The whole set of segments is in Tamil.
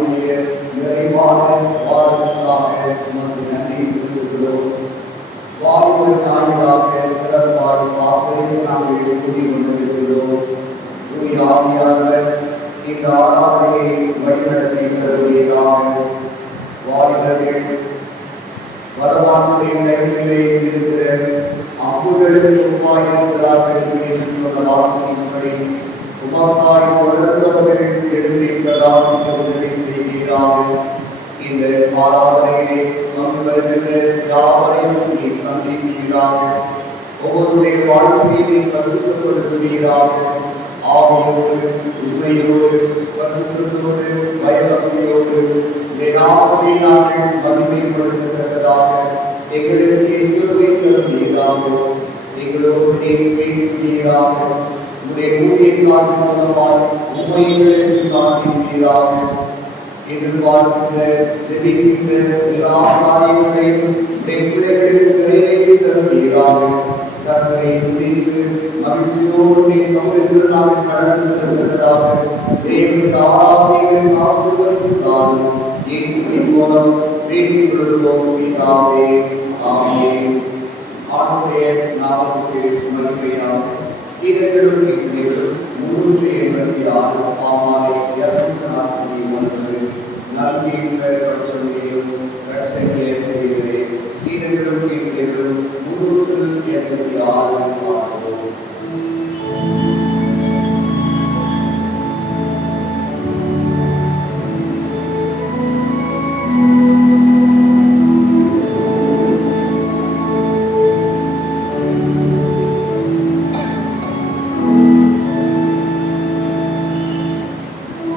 ஆண்டுடைய நிறைவான வாரத்திற்காக உமக்கு நன்றி செலுத்துகிறோம். வாலிபர் ஞாயிறாக சிறப்பாய் வாசலில் நாங்கள் கூடி கொண்டிருக்கிறோம். தூய ஆவியானவர் இந்த ஆராதனையை வழிநடத்தி தருவதாக வாலிபர்கள் வலவானுடைய இடங்களிலே இருக்கிற அம்புகளுக்கு உருவாயிருக்கிறார்கள் என்று சொன்ன வார்த்தையின்படி உமக்காய் உணர்ந்தவர்கள் எழுப்பி பிரகாசிக்க உதவி செய்வீராக. இந்த ஆராதனையிலே அங்கு வருகின்ற யாவரையும் நீ சந்திப்பீராக. ஒவ்வொருடைய வாழ்க்கையை பசுத்தப்படுத்துவீராக. ஆவியோடு உண்மையோடு பசுத்தத்தோடு பயபக்தியோடு நாமத்தை நாங்கள் மகிமைப்படுத்தத்தக்கதாக எங்களுக்கு எங்களுடைய தருவீராக. எங்களோடு நீர் பேசுவீராக. உடைய ஊழியை காட்டும் மூலமாய் உண்மைகளுக்கு காண்பிப்பீராக. எதிர்பார்க்கின்ற ஜெபிக்கின்ற எல்லா காரியங்களையும் பிள்ளைகளுக்கு நிறைவேற்றி தருவீராக. கர்த்தரை துதித்து மகிழ்ச்சியோடு நீ சமூகத்தில் நாங்கள் கடந்து செல்கிறதாக தேவனுக்கு ஆராதனைகளை ஆசீர்வதித்தால் இயேசுவின் மூலம் வேண்டிக் கொள்கிறோம் பிதாவே. ஆமென். ஆண்டவருடைய நாமத்துக்கு மகிமையாக. இதர்களும் இவர்களும் 386 பாமாலை 249 நல்வீழ்வர் பட்சங்களிலும் ரட்சணிய புரிவரே. இதர்களும் இவர்களும் 386 பாடுவோம்.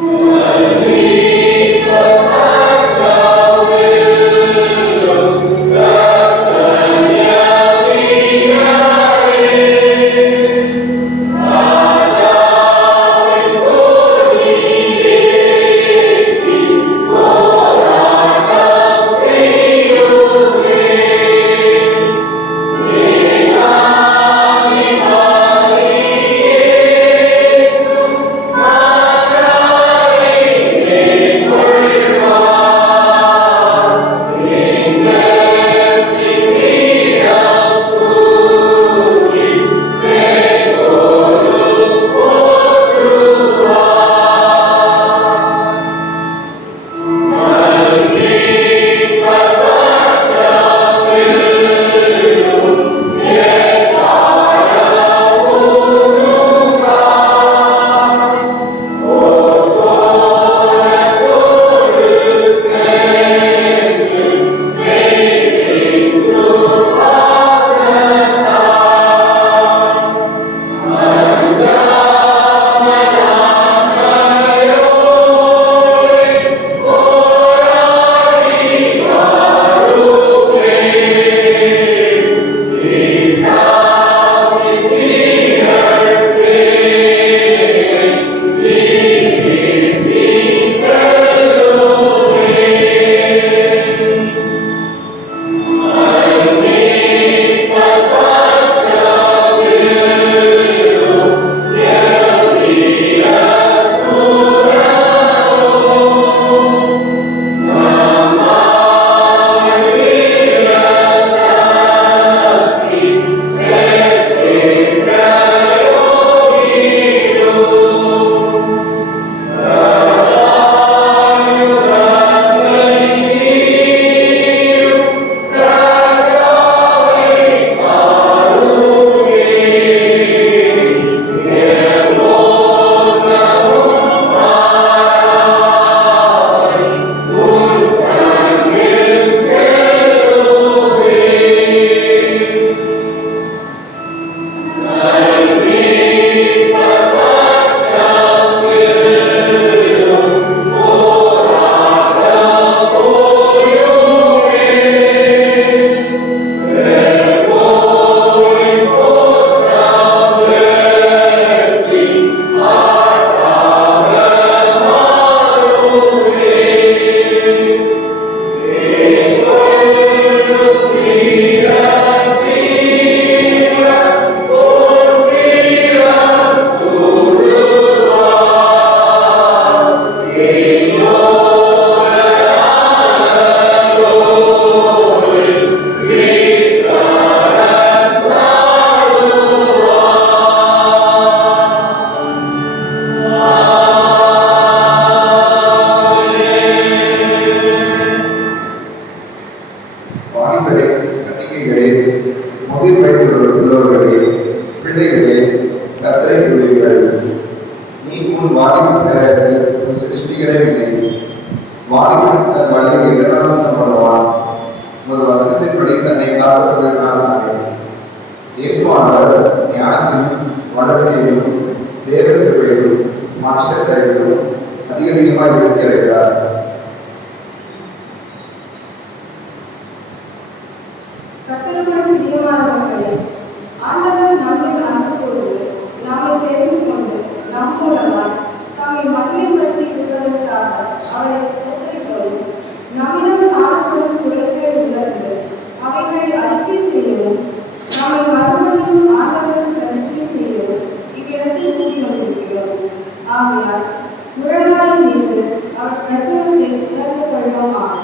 Amen. வாலிபன் தன் வழியை எதிர்காலம் பண்ணுவான். ஒரு வசனத்தின்படி தன்னை காத்துக்கொண்டிருக்கிறார்கள். இயேசுவானவர் ஞானத்திலும் வளர்ச்சியிலும் தேவ கிருபையிலும் மனுஷர் தரிப்பிலும் அதிகமாக விருத்தி அடைந்தார். கர்த்தருக்குள் பிரியமானவர்களே, ஆண்டவர் நம்மில் அன்பு கூர்ந்து நம்மை தெரிந்து கொண்டு நம் மூலமாய் தம்மை மகிமைப்படுத்தி இருப்பதற்காக அவரை ஸ்தோத்திரிக்கவும், நம்மிடம் காணப்படும் குறைகளை உணர்ந்து அவைகளை அறிக்கை செய்யவும், நம்மை மறுபடியும் ஆண்டவரின் பிரதிஷ்டை செய்யவும் இவ்விடத்தில் கூடி வந்திருக்கிறோம். ஆகையால் முழங்காலில் நின்று அவர் பிரசன்னத்தில் உணர்ந்து கொள்வோமாக.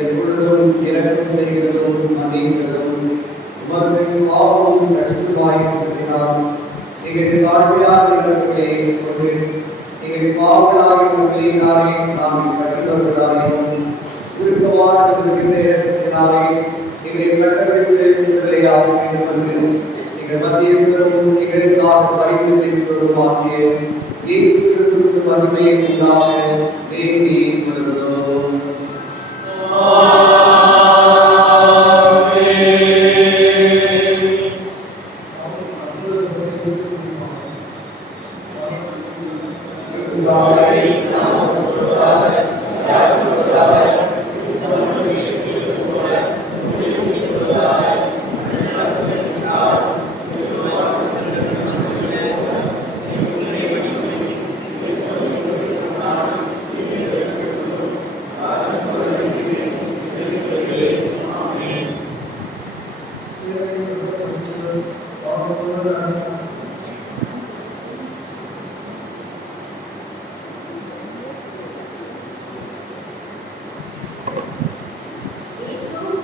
எப்பொழுதும் இரக்கம் செய்கிறதும் மன்னிக்கிறதும் உமக்கு சுபாவமும் ரட்சித்துமாயிருப்பதினால் எங்கள் தாழ்மையான இழப்புகளை ஏற்றுக்கொண்டு எங்கள் பாவங்களாகிய சபையினாலே நாம் கற்றுள்ளவர்களாயும் சுருக்கமான மிகுந்த இரக்கத்தினாலே எங்களை கட்டவிழ்த்து விடுதலையாக வேண்டும் என்று எங்கள் மத்தியஸ்தரும் எங்களுக்காக பரிந்து பேசுவதும் ஆகிய இயேசு கிறிஸ்துவுக்கு மகிமையை உண்டாக வேண்டி வருகிறோம்.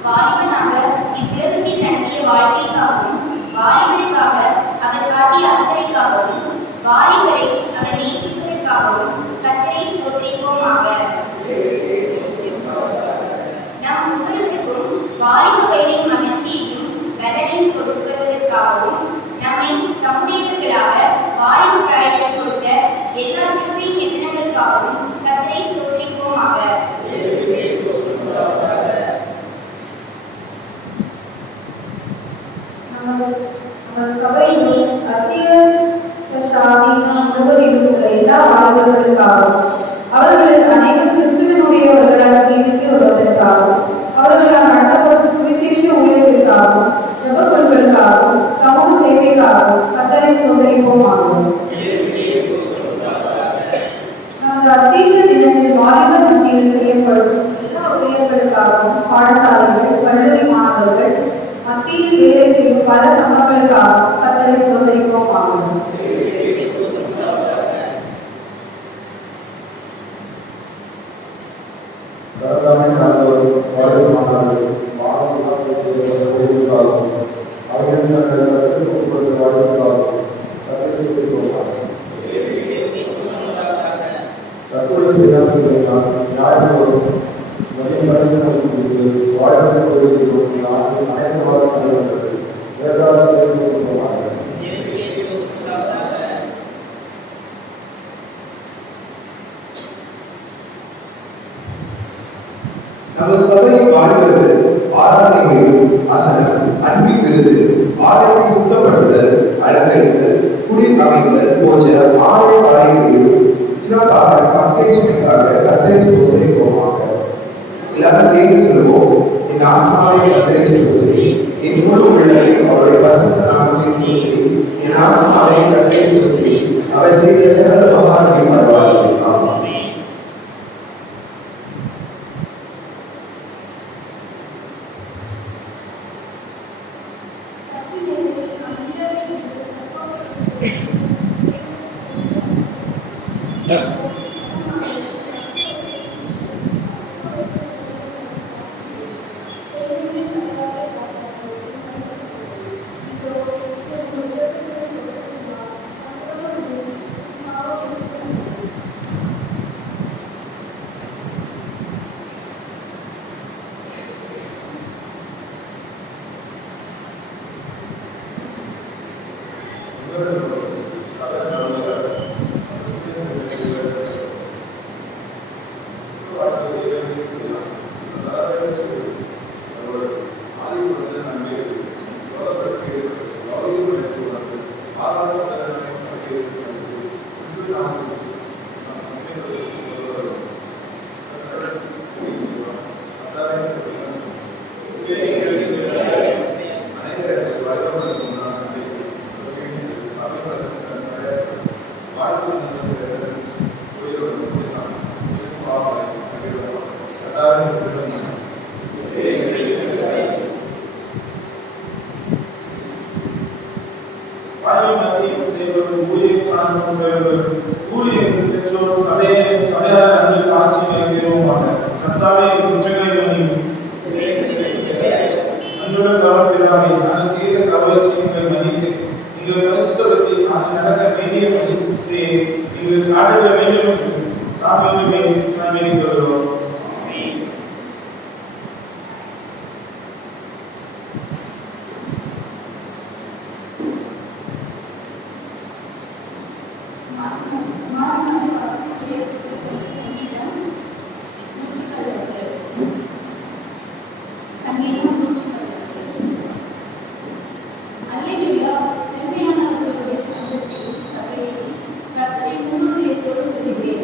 வாலிபனாக இவ்வுலகத்தில் நடத்திய வாழ்க்கைக்காகவும், வாலிபருக்காக அவர் காட்டிய அக்கறைக்காகவும், வாலிபரை அவர் நேசிப்பதற்காகவும் கர்த்தரை ஸ்தோத்திரிப்போமாக. நம் ஒவ்வொருவருக்கும் வாலிப வயதின் மகிழ்ச்சியையும் பலனையும் கொடுத்து வருவதற்காகவும், நம்மை தம்முடையவர்களாக வாலிப பிராயத்தில் கொடுத்த எல்லா கிருபையின் எத்தனங்களுக்காகவும் கர்த்தரை ஸ்தோத்திரிப்போமாக. சபையிலும் முழுவதிலும் உள்ள எல்லா வாலிபர்களுக்காகவும், அவர்களில் அனைவரும் கிறிஸ்துவனுடையவர்களால் ஜீவித்து வருவதற்காகவும், அவர்களால் நடத்தப்படும் சுவிசேஷ ஊழியத்திற்காகவும், ஜெப குழுக்களுக்காகவும், சமூக சேவைக்காகவும் கர்த்தரை ஸ்தோத்திரிப்போமாகும். நமது அத்தீஷ தினத்தில் வாலிபர் மத்தியில் செய்யப்படும் எல்லா ஊழியர்களுக்காகவும், பாடசாலைகள், கல்லூரி மாணவர்கள் மத்தியில் வேலை செய்யும் பல சங்கங்களுக்காக கர்த்தரை ஸ்தோத்திரிப்போமாகும். கடந்த குறித்து வாழ்க்கை கொள்வதற்கு யாரும் அனைத்தவாறு நடைபெற்றது. இதற்காக தெரிவிக்கப்படுவார்கள். நமது சபையின் வாலிபர்கள் ஆராதனைகளில் அசனம், அன்பின் விருது, ஆலயத்தை சுத்தப்படுத்துதல், அலங்கரித்தல், குடில் அமைத்தல் போன்ற ஆலய காரியங்களிலும் சிறப்பாக பங்கேற்றமைக்காக கர்த்தரை ஸ்தோத்திரிப்போமாக. எல்லாரும் சேர்ந்து சொல்வோம். என் ஆத்மாவை கர்த்தரை ஸ்தோத்திரி, என் முழு உள்ளத்தையும் அவருடைய பரிசுத்த நாமத்தை ஸ்தோத்திரி, என் ஆத்மாவை கர்த்தரை ஸ்தோத்திரி, அவர் செய்த சகல உபகாரங்களையும் மறவாதே. ஆமென். கர்த்தரை முன்னுரையோடு துதிப்பேன்.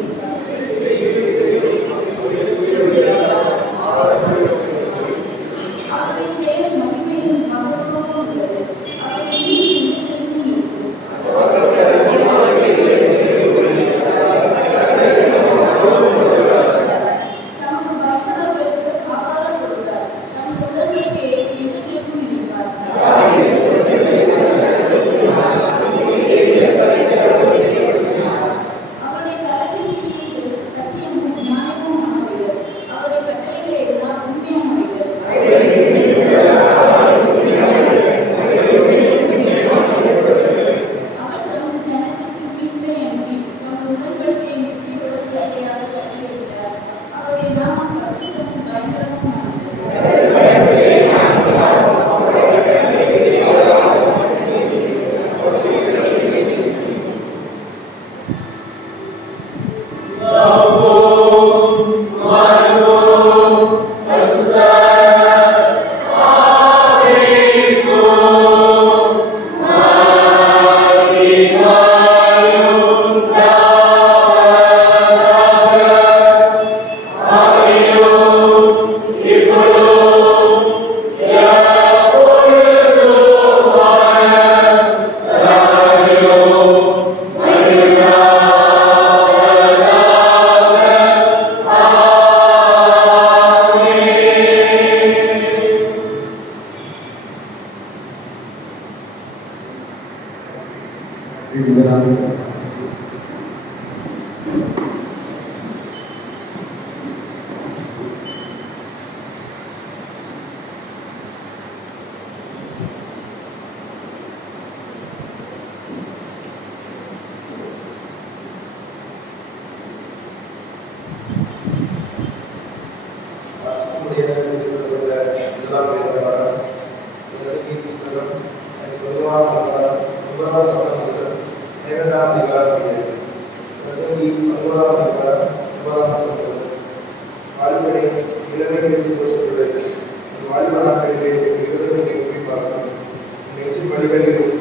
வேலைகளும்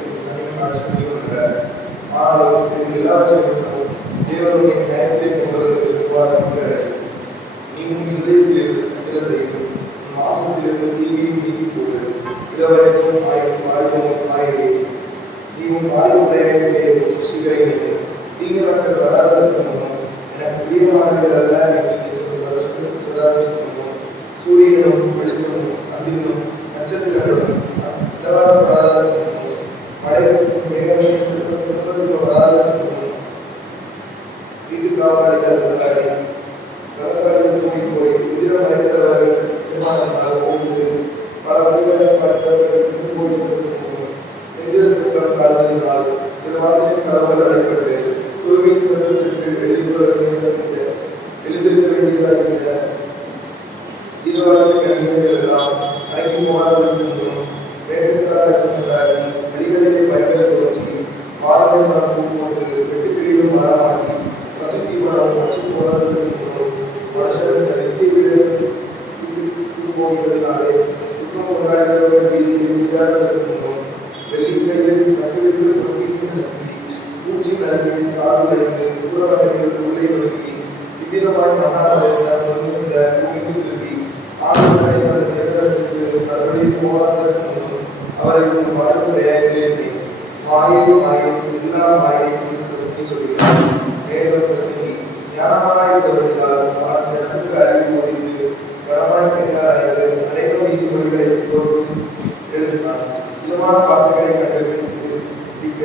ஆட்சிக்கிறார். ஆனால் இது எல்லாவற்றையும் தேவனுடைய நியாயத்தை கொண்டு வந்து நீ உன் இதயத்திலிருந்து சத்திரத்தையும் மாசத்திலிருந்து தீங்கையும் நீக்கி போடு. இளவயதும் வாய்வும் மாயை நீ உன் வாயுடைய சிகரைகளை தீங்கரங்கள் வராததற்கு முன்னும் எனக்கு பிரியமானவர்கள் அல்ல என்று நீ சொல்லாததற்கு முன்னும் சூரியனும் வெளிச்சமும் சந்திரனும் நட்சத்திரங்களும் இதவாடப்படாததற்கு முன்னும் மழைக்கும் மேகத்தில் வராததற்கு முன்னும் வீட்டு காவலாளிகள் விவசாயிகள் கூடி போய் இந்திர மறைக்கிறவர்கள் விமானங்கள் போகுது பல வழிபாடுகள் போயிருப்பதற்கு முன்னும் எந்திர சிற்பம் காலத்தினால் திருவாசலின் கதவுகள் அடைப்பட்டு குருவின் சட்டத்திற்கு எழுந்திருக்க வேண்டியதாக இதுவரை கணிதங்கள் எல்லாம் அடங்கி போகாததற்கு முன்னும் வேண்டுக்காக அச்சமுண்டாகி வரிகளிலே பயங்கர தோன்றி பாடலை மரம் பூ போட்டு வெட்டுக்கிழியும் மரமாக்கி வசதி மரம் அச்சு போகாததற்கு முன்னும் மனுஷனுக்கு நித்திய வீடு போகிறதுனாலே துக்கம் கொண்டாடுகிறவர்கள் வீதியில் முடியாததற்கு முன்னும் வெள்ளிக்கையில் கட்டுவிட்டு பொறுப்பிக்கிற சக்தி பூச்சி நன்மையில் சார்புடைந்து தூரவரையில் உள்ளே நொறுக்கி இவ்விதமாய் மன்னாரை தன் முன்னிருந்த பூமிக்கு திருப்பி ஆளுநரை அந்த நிறுவனத்திற்கு மறுபடியும் போகாததற்கு முன்னும் அவரை ஒரு வாழ்வு விளையாட்டிலே மாயை மாயை எல்லா மாயை என்று பிரசங்கி சொல்கிறார். மேலும் பிரசங்கி ஞானமாயிருந்தவர்களால் அவன் இடத்துக்கு அறிவு போதித்து கனமாய் கேட்டார் அறிந்து அநேக நீதிமொழிகளை தோற்று எழுதினார். விதமான வார்த்தைகளை கண்டுபிடிக்க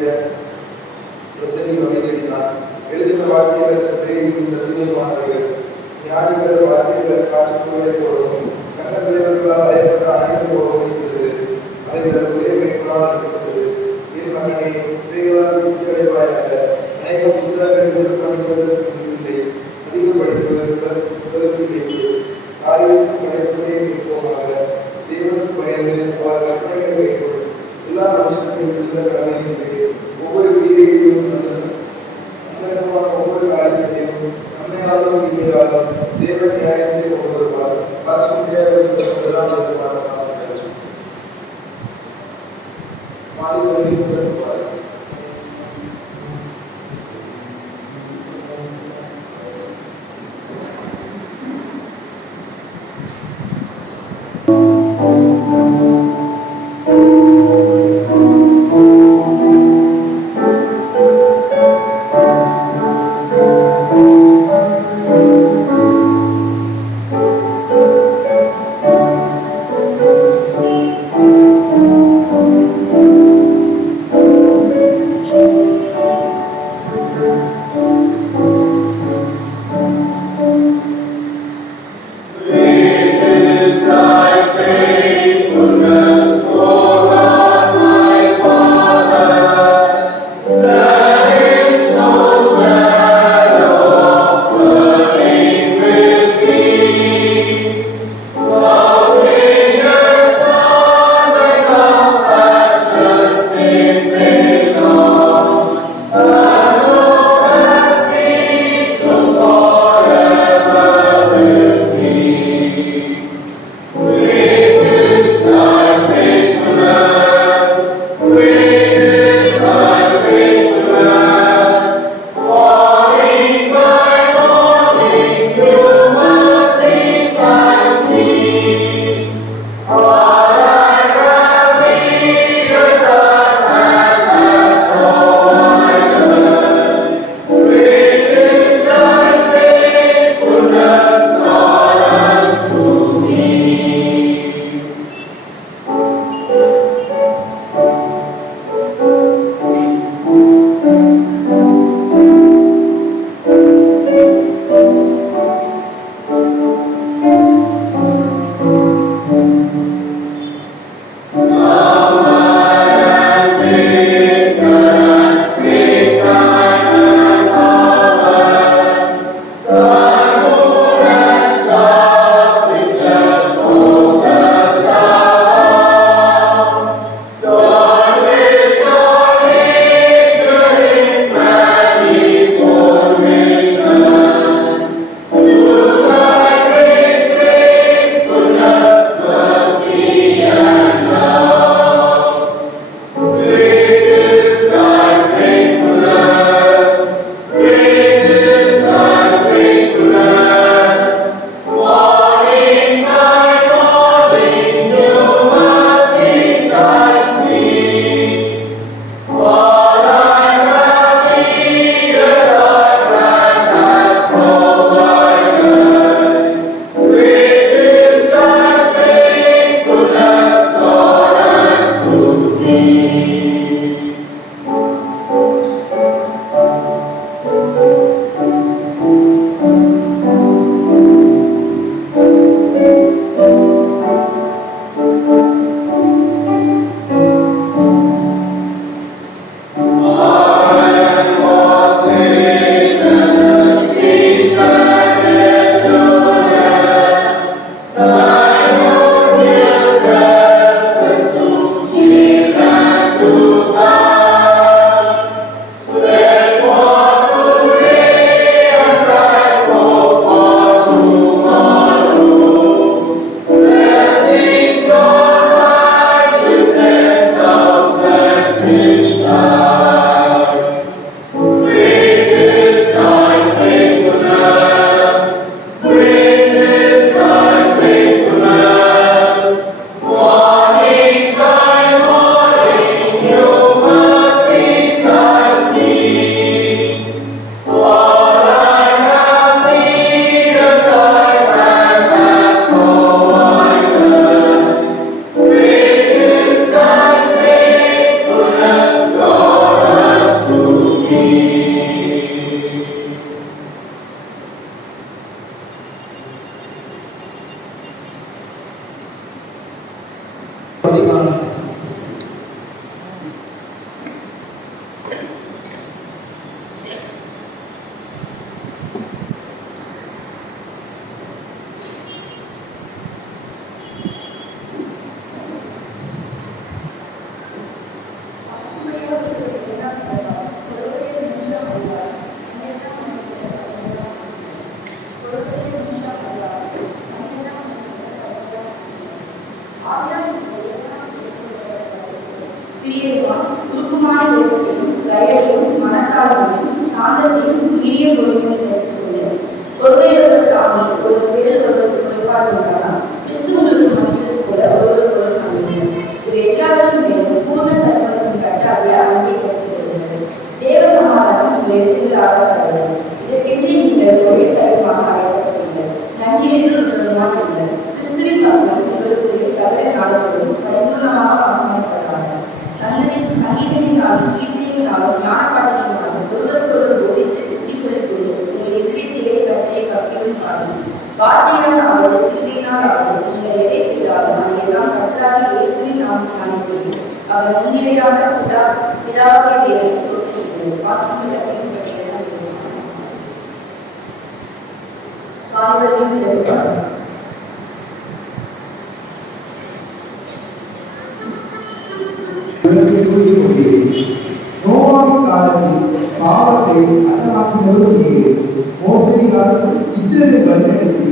பிரசங்கி வகைதெளினார். எழுதின வார்த்தைகள் சந்தையும் சத்தியமானவைகள். ஞானிகள் வார்த்தைகள் காற்றுக்குள்ளே போடவும் சங்க தலைவர்களால் அடையப்பட்ட ஆயுதம் போடவும் இருக்கிறது. அவைகள் ஒரே கைகளால் இருக்கிறது. என் மகனை இவைகளால் திருப்தி அடைவாயாக. அநேக புஸ்தகங்கள் காண்பதற்கு இல்லை. அதிக படிப்பு இல்லை. காரியத்தை படைப்பதே போவாங்க. தேவனுக்கு பயந்து அவர் கற்பனைகள் வைக்கும் எல்லா மனுஷனுக்கும் இருந்த கடமையிலே ஒவ்வொரு விடியையும் அந்தரங்கமான ஒவ்வொரு காரியத்தையும் நன்மையாலும் தீமையாலும் தேவன் நியாயத்தை கொண்டு வருவார். வாசகம் தேவையான வாசகம் மாநிலங்களில் சிறப்பார். வாசிக்கிறேன். பிரியவான் உருக்கமான விருப்பத்தையும் தயவையும் மனத்தாழ்மையும் சாந்தத்தையும் நீடிய பொறுமையும் தெரிந்துகொண்டு ஒருவரையொருவர் தாங்கி ஒருவர் பேரில் ஒருவருக்கு குறைபாடு உண்டானால் கிறிஸ்து உங்களுக்கு மன்னித்தது போல ஒருவருக்கொருவர் மன்னிக்கும். இவை எல்லாவற்றும் மேலும் பூர்ண சர்வத்தின் கட்டாகிய அன்பை தெரிந்துகொள்கிறது. தேவ சமாதானம் உங்கள் எதிரிகளாக கடவுள். இதற்கென்றே நீங்கள் ஒரே சரீரமாக அழைக்கப்பட்டீர்கள். நன்றியீர்கள் உள்ளவர்களாக கிறிஸ்துவின் வசனம் உங்களுக்குரிய சகல காலத்தோடும் பரிபூர்ணமாக வசமாயிருப்பதாக சங்கீதங்களினாலும் கீர்த்தனைகளினாலும் ஞானப்பாடுகளினாலும் ஒருவருக்கொருவர் போதித்து புத்தி சொல்லிக் கொண்டு உங்கள் எதிரத்திலே கத்திரை கற்பியும் பாடும். வார்த்தையான அவரது திருமையினால் ஆவது நீங்கள் எதை செய்தாலும் அதையெல்லாம் கர்த்தராகிய இயேசுவின் நாமத்தினாலே செய்து அவர் முன்னிலையாக பிதாவாகிய தேவனை சோஸ்தரிக்கிறது. வாசகங்கள் அறிவிக்கப்பட்டீர்கள். வாலிபர்களின் சிறப்பு நோவாவின் காலத்தில் பாவத்தை அறமாக்கினோரும் நீரே. மோசேயால் இஸ்ரவேல் வழிநடத்தி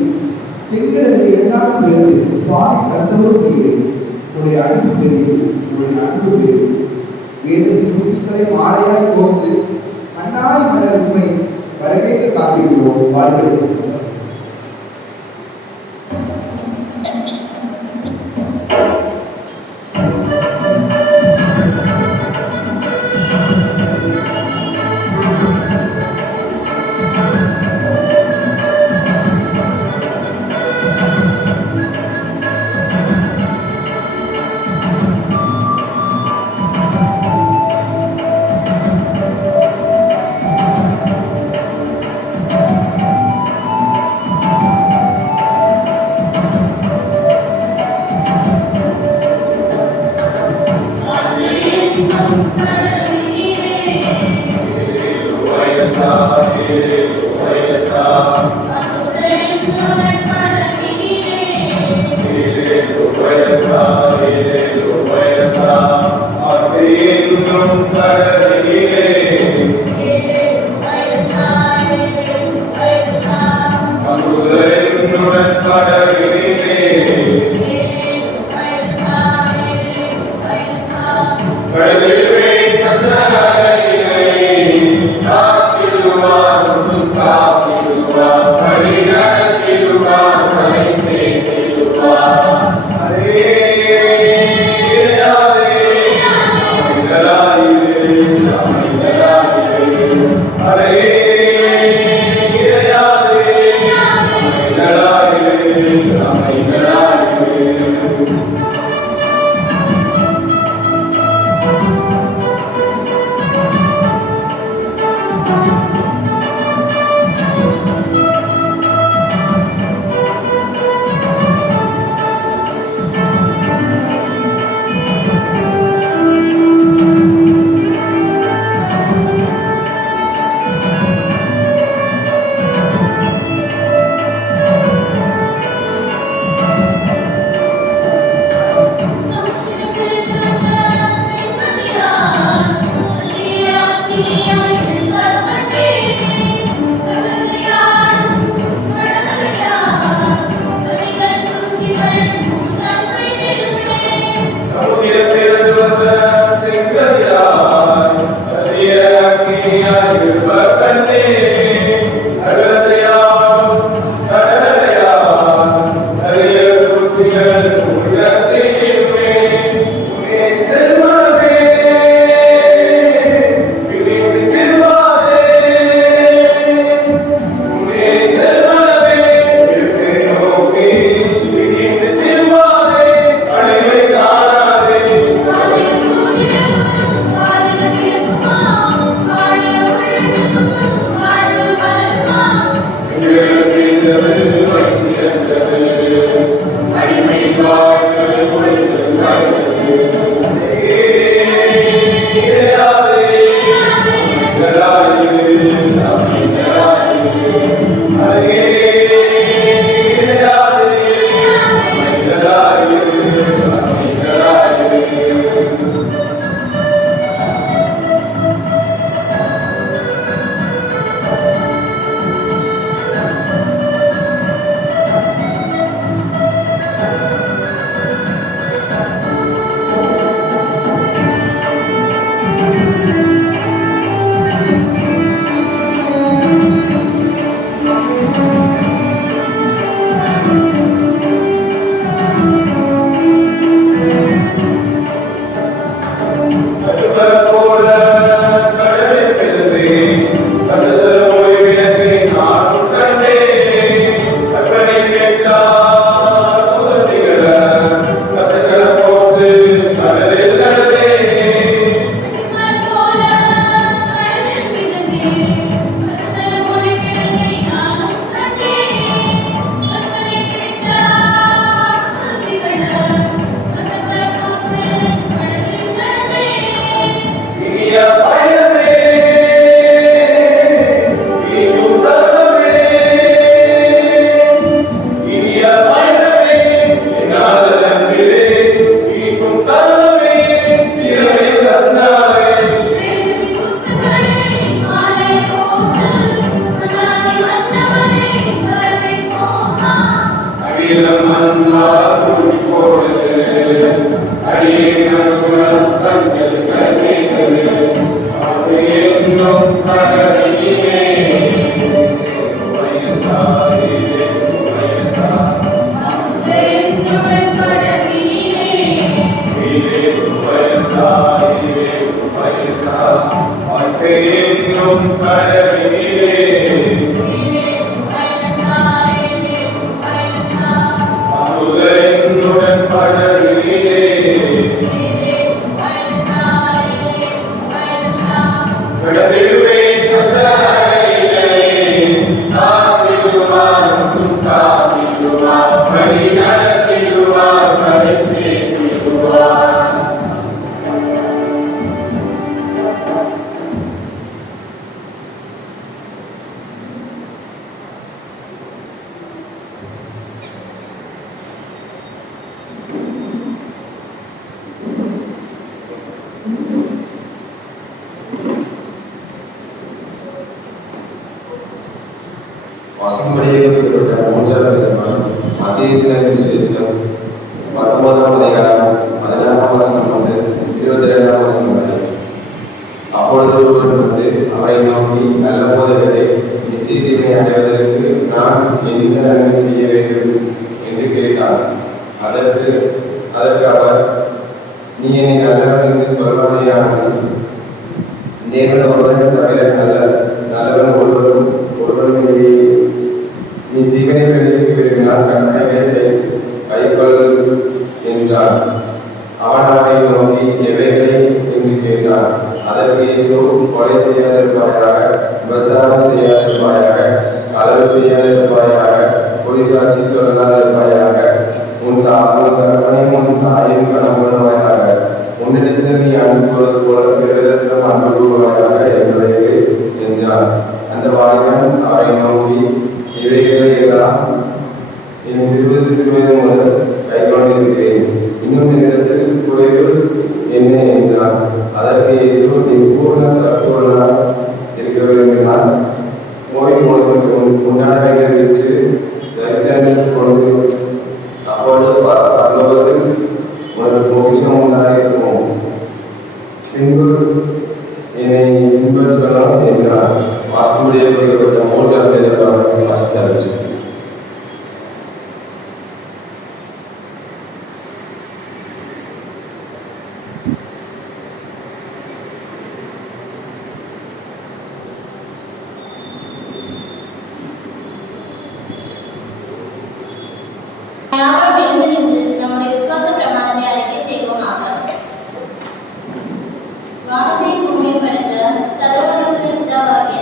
செங்கடலை இரண்டாக பிளந்து பாதை தந்தவரும் நீரே. உடைய அன்பு பெரியும், உடைய அன்பு பெரியும். வேதத்தின் முத்துக்களை மாலையாய் கோர்த்து அண்ணாடி மன்னர் உண்மை வரவேற்க காத்திருக்கிறோம். வாழ்கிறோம். அடிமை வாழ்க்கை வாசிக்கும்படியே குறிப்பிட்ட மூன்றாவது அதிகாரம் மத்தேயு சுவிசேஷம் 19ஆம் அதிகாரம் 16ஆம் வசனம் முதல் 22ஆம் வசனம் வரை. அப்பொழுது ஒருவன் வந்து அவரை நோக்கி, நல்ல போதகரே, நித்திய ஜீவனை அடைவதற்கு நான் என்ன நன்மை செய்ய வேண்டும் என்று கேட்டார். அதற்கு அவர், நீ என்னை நல்லவன் என்று சொல்வானேயானால் தேவன் ஒருவன் தவிர நல்லவன் ஒருவன் இல்லை. நீ ஜீவனை பிரவேசிக்க விரும்பினால் கற்பனைகளை கைக்கொள் என்றார். அவன் அவரை நோக்கி, எவைகளை என்று கேட்டார். அதற்கு இயேசு, கொலை செய்யாதிருப்பாயாக, விபச்சாரம் செய்யாதிருப்பாயாக, களவு செய்யாதிருப்பாயாக, பொய் சாட்சி சொல்லாதிருப்பாயாக, உன் தகப்பனையும் உன் தாயையும் கனப்படுவாயாக, உன்னிடத்தில் நீ அன்பு கூறுவது போல பிறரிடத்திலும் அன்பு கூறுவாயாக என்பவைகளே என்றார். அந்த வாலிபன் அவரை நோக்கி, இவைகளை எல்லாம் என் சிறுவயது முதல் கைக்கொண்டிருக்கிறேன், இன்னும் என்னிடத்தில் குறைவு என்ன என்றார். அதற்கு இயேசு, நீ பூர்ண சற்பூர்ணனாக இருக்க விரும்பினால் போய் உண்டானவைகளை விற்று தரித்திரனுக்கு கொண்டு, அப்பொழுது பரலோகத்தில் உனக்கு பொக்கிஷம் உண்டாயிருக்கும், பின்பு என்னை பின்பற்றலாம் என்றார். வாசிக்கும்படியே குறிப்பிட்ட மூன்றாவது அதிகாரம் வாசித்தாச்சு. யாவரும் எழுந்து நின்று நம்முடைய விசுவாச பிரமாணத்தை அறிக்கை செய்வோமாக. வானத்தையும் பூமியையும் படைத்த சர்வவல்லமையுள்ள பிதாவாகிய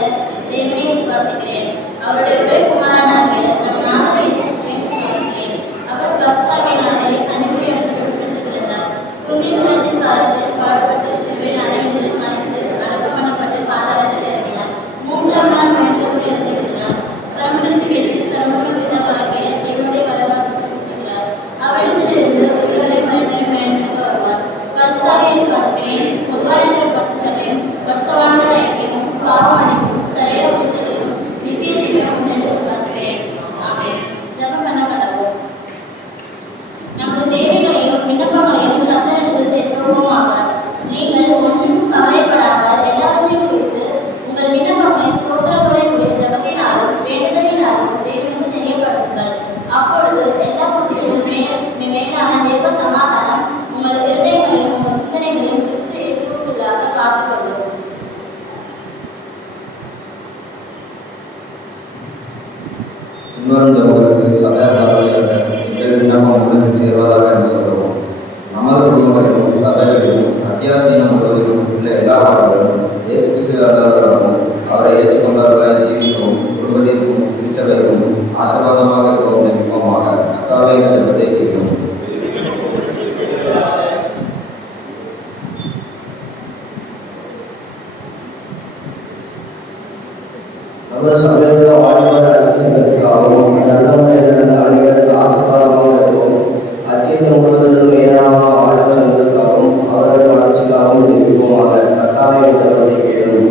தேவனை விசுவாசிக்கிறேன். அவருடைய ஒரே குமாரனாகிய நம் நாதர் இயேசு கிறிஸ்துவை விசுவாசிக்கிறேன். அவர் பஸ்காவினாலே அனைவரும் எடுத்துக்கொண்டு கிடந்தார். புதிய உலகத்தின் காலத்தில் பாடுபட்டு சிலுவையில் அறைந்து மறித்து அடக்கம் பண்ணப்பட்டு பாதாளத்தில் இறங்கினார். மூன்றாம் நாள் மனிதர்கள் எடுத்தெழுதினார். பரமண்டலத்துக்கு எடுத்து சர்வவல்லமையுள்ள பிதாவாகிய தேவனுடைய வலவாசல் செல்கிறார். அவரிடத்திலிருந்து உயிரோரை மனிதரின் பயந்திருக்க வருவார். பஸ்காவை விசுவாசிக்கிறேன். பொதுவான பஸ்து சபையும் பஸ்தவான்கள் ஐக்கியமும் பாவ மன்னிப்பும் சரீர விடுதலையும் நித்திய ஜீவனமும் என்று விசுவாசிக்கிறேன். ஆமென். ஜெபம் பண்ண கடவோம். நமது தேவைகளையும் விண்ணப்பங்களையும் கர்த்தரிடத்தில் தெரிவிப்போமாக. நீங்கள் ஒன்றுக்கும் கவலைப்படாமல் எல்லாவற்றையும் குறித்து உங்கள் விண்ணப்பங்களை ஸ்தோத்திரத்தோடு கூடிய ஜெபத்தினாலும் வேண்டுதலினாலும் தேவனுக்கு தெரியப்படுத்துங்கள். அப்பொழுது எல்லா புத்திக்கும் மேலான தேவ சமாதானம் உங்கள் இருதயங்களையும் உங்கள் சிந்தனைகளையும் கிறிஸ்து இயேசுவுக்குள்ளாக காத்துக்கொள்ளும். இன்னொருத்தவர்களுக்கு சபையாளர்களுக்கு எங்கள் விண்ணப்பம் உடனே சேர்வதாக என்று சொல்லுவோம். நமது குடும்பங்களிலும் சபைகளிலும் அத்தியாவசியம் முழுவதிலும் உள்ள எல்லாவர்களும் இயேசு கிறிஸ்துவாகவும் அவரை ஏற்றுக்கொண்டவர்களை ஜீவிக்கவும் குடும்பத்திற்கும் திருச்சபைக்கும் ஆசீர்வாதமாக இருக்கவும் நினைப்போமாக. கர்த்தாவே என்ற ஜெபத்தை கேட்கும். நமது சபையுள்ள வாலிபர் அத்தியசனத்துக்காகவும் நடந்த அனைவருக்கு ஆசீர்வாதமாக இருக்கும். அத்தியசம் முழுவதிலும் ஏராளமான வாலிபர் சங்கத்துக்காகவும் அவர்கள் வளர்ச்சிக்காகவும் ஜெபிப்போமாக. கர்த்தாவே என்ற ஜெபத்தை கேளும்.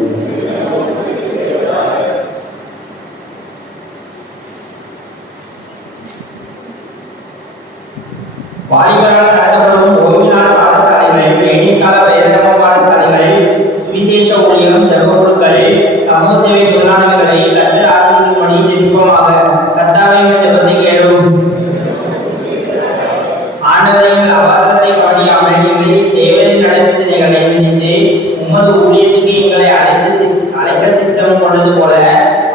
வாலிபரால் நடத்தப்படும் ஓய்வுநாள் பாடசாலைகள், இடைக்கால வேதாகம பாடசாலைகள், சுவிசேஷ ஊழியம், ஜெப குழுக்களை, சமூக சேவை முதலானவைகளை கர்த்தர் ஆசீர்வதிக்கும்படி ஜெபிப்போமாக. கர்த்தாவே என்ற ஜெபத்தை கேளும். ஆண்டவரே, எங்கள் அபாரத்தை கவனியாமல் எங்களை தேவனின் நடத்தினைகளை நினைத்து உமது ஊழியத்துக்கு எங்களை அழைக்க சித்தம் கொண்டது போல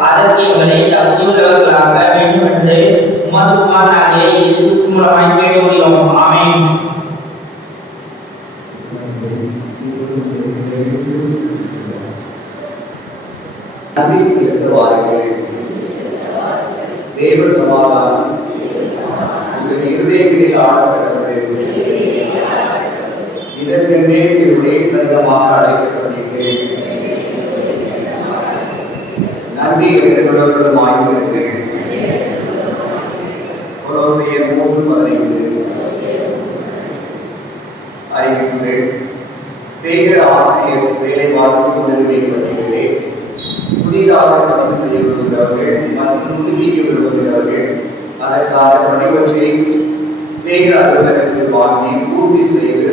அதற்கு எங்களை தகுதியுள்ளவர்களாக வேண்டும் என்று உமது குமாரனாகிய இயேசு கிறிஸ்து மூலமாய் கேட்டுக்கொள்கிறோம். ஆமென். நன்றி செலுத்த வாருங்கள். தேவ சமாதானம் உங்கள் இருதயங்களில் ஆடப்படவில்லை. இதன் மேல் என்னுடைய சங்கமாக அழைக்கப்பட்டீர்கள். நன்றி எதிர்கொள்ளவர்களும் ஆகிவிடுங்கள். கொலோசையர் 3:15 அறிவிப்புகள். செய்கிற ஆசிரியர் வேலை வாய்ப்பு முன்னுரிமை பட்டியலிலே புதிதாக பதிவு செய்ய விரும்புகிறவர்கள் மற்றும் புதுப்பிக்க விரும்புகிறவர்கள் அதற்கான படிவத்தை செய்கிற அலுவலகத்தில் வாங்கி பூர்த்தி செய்து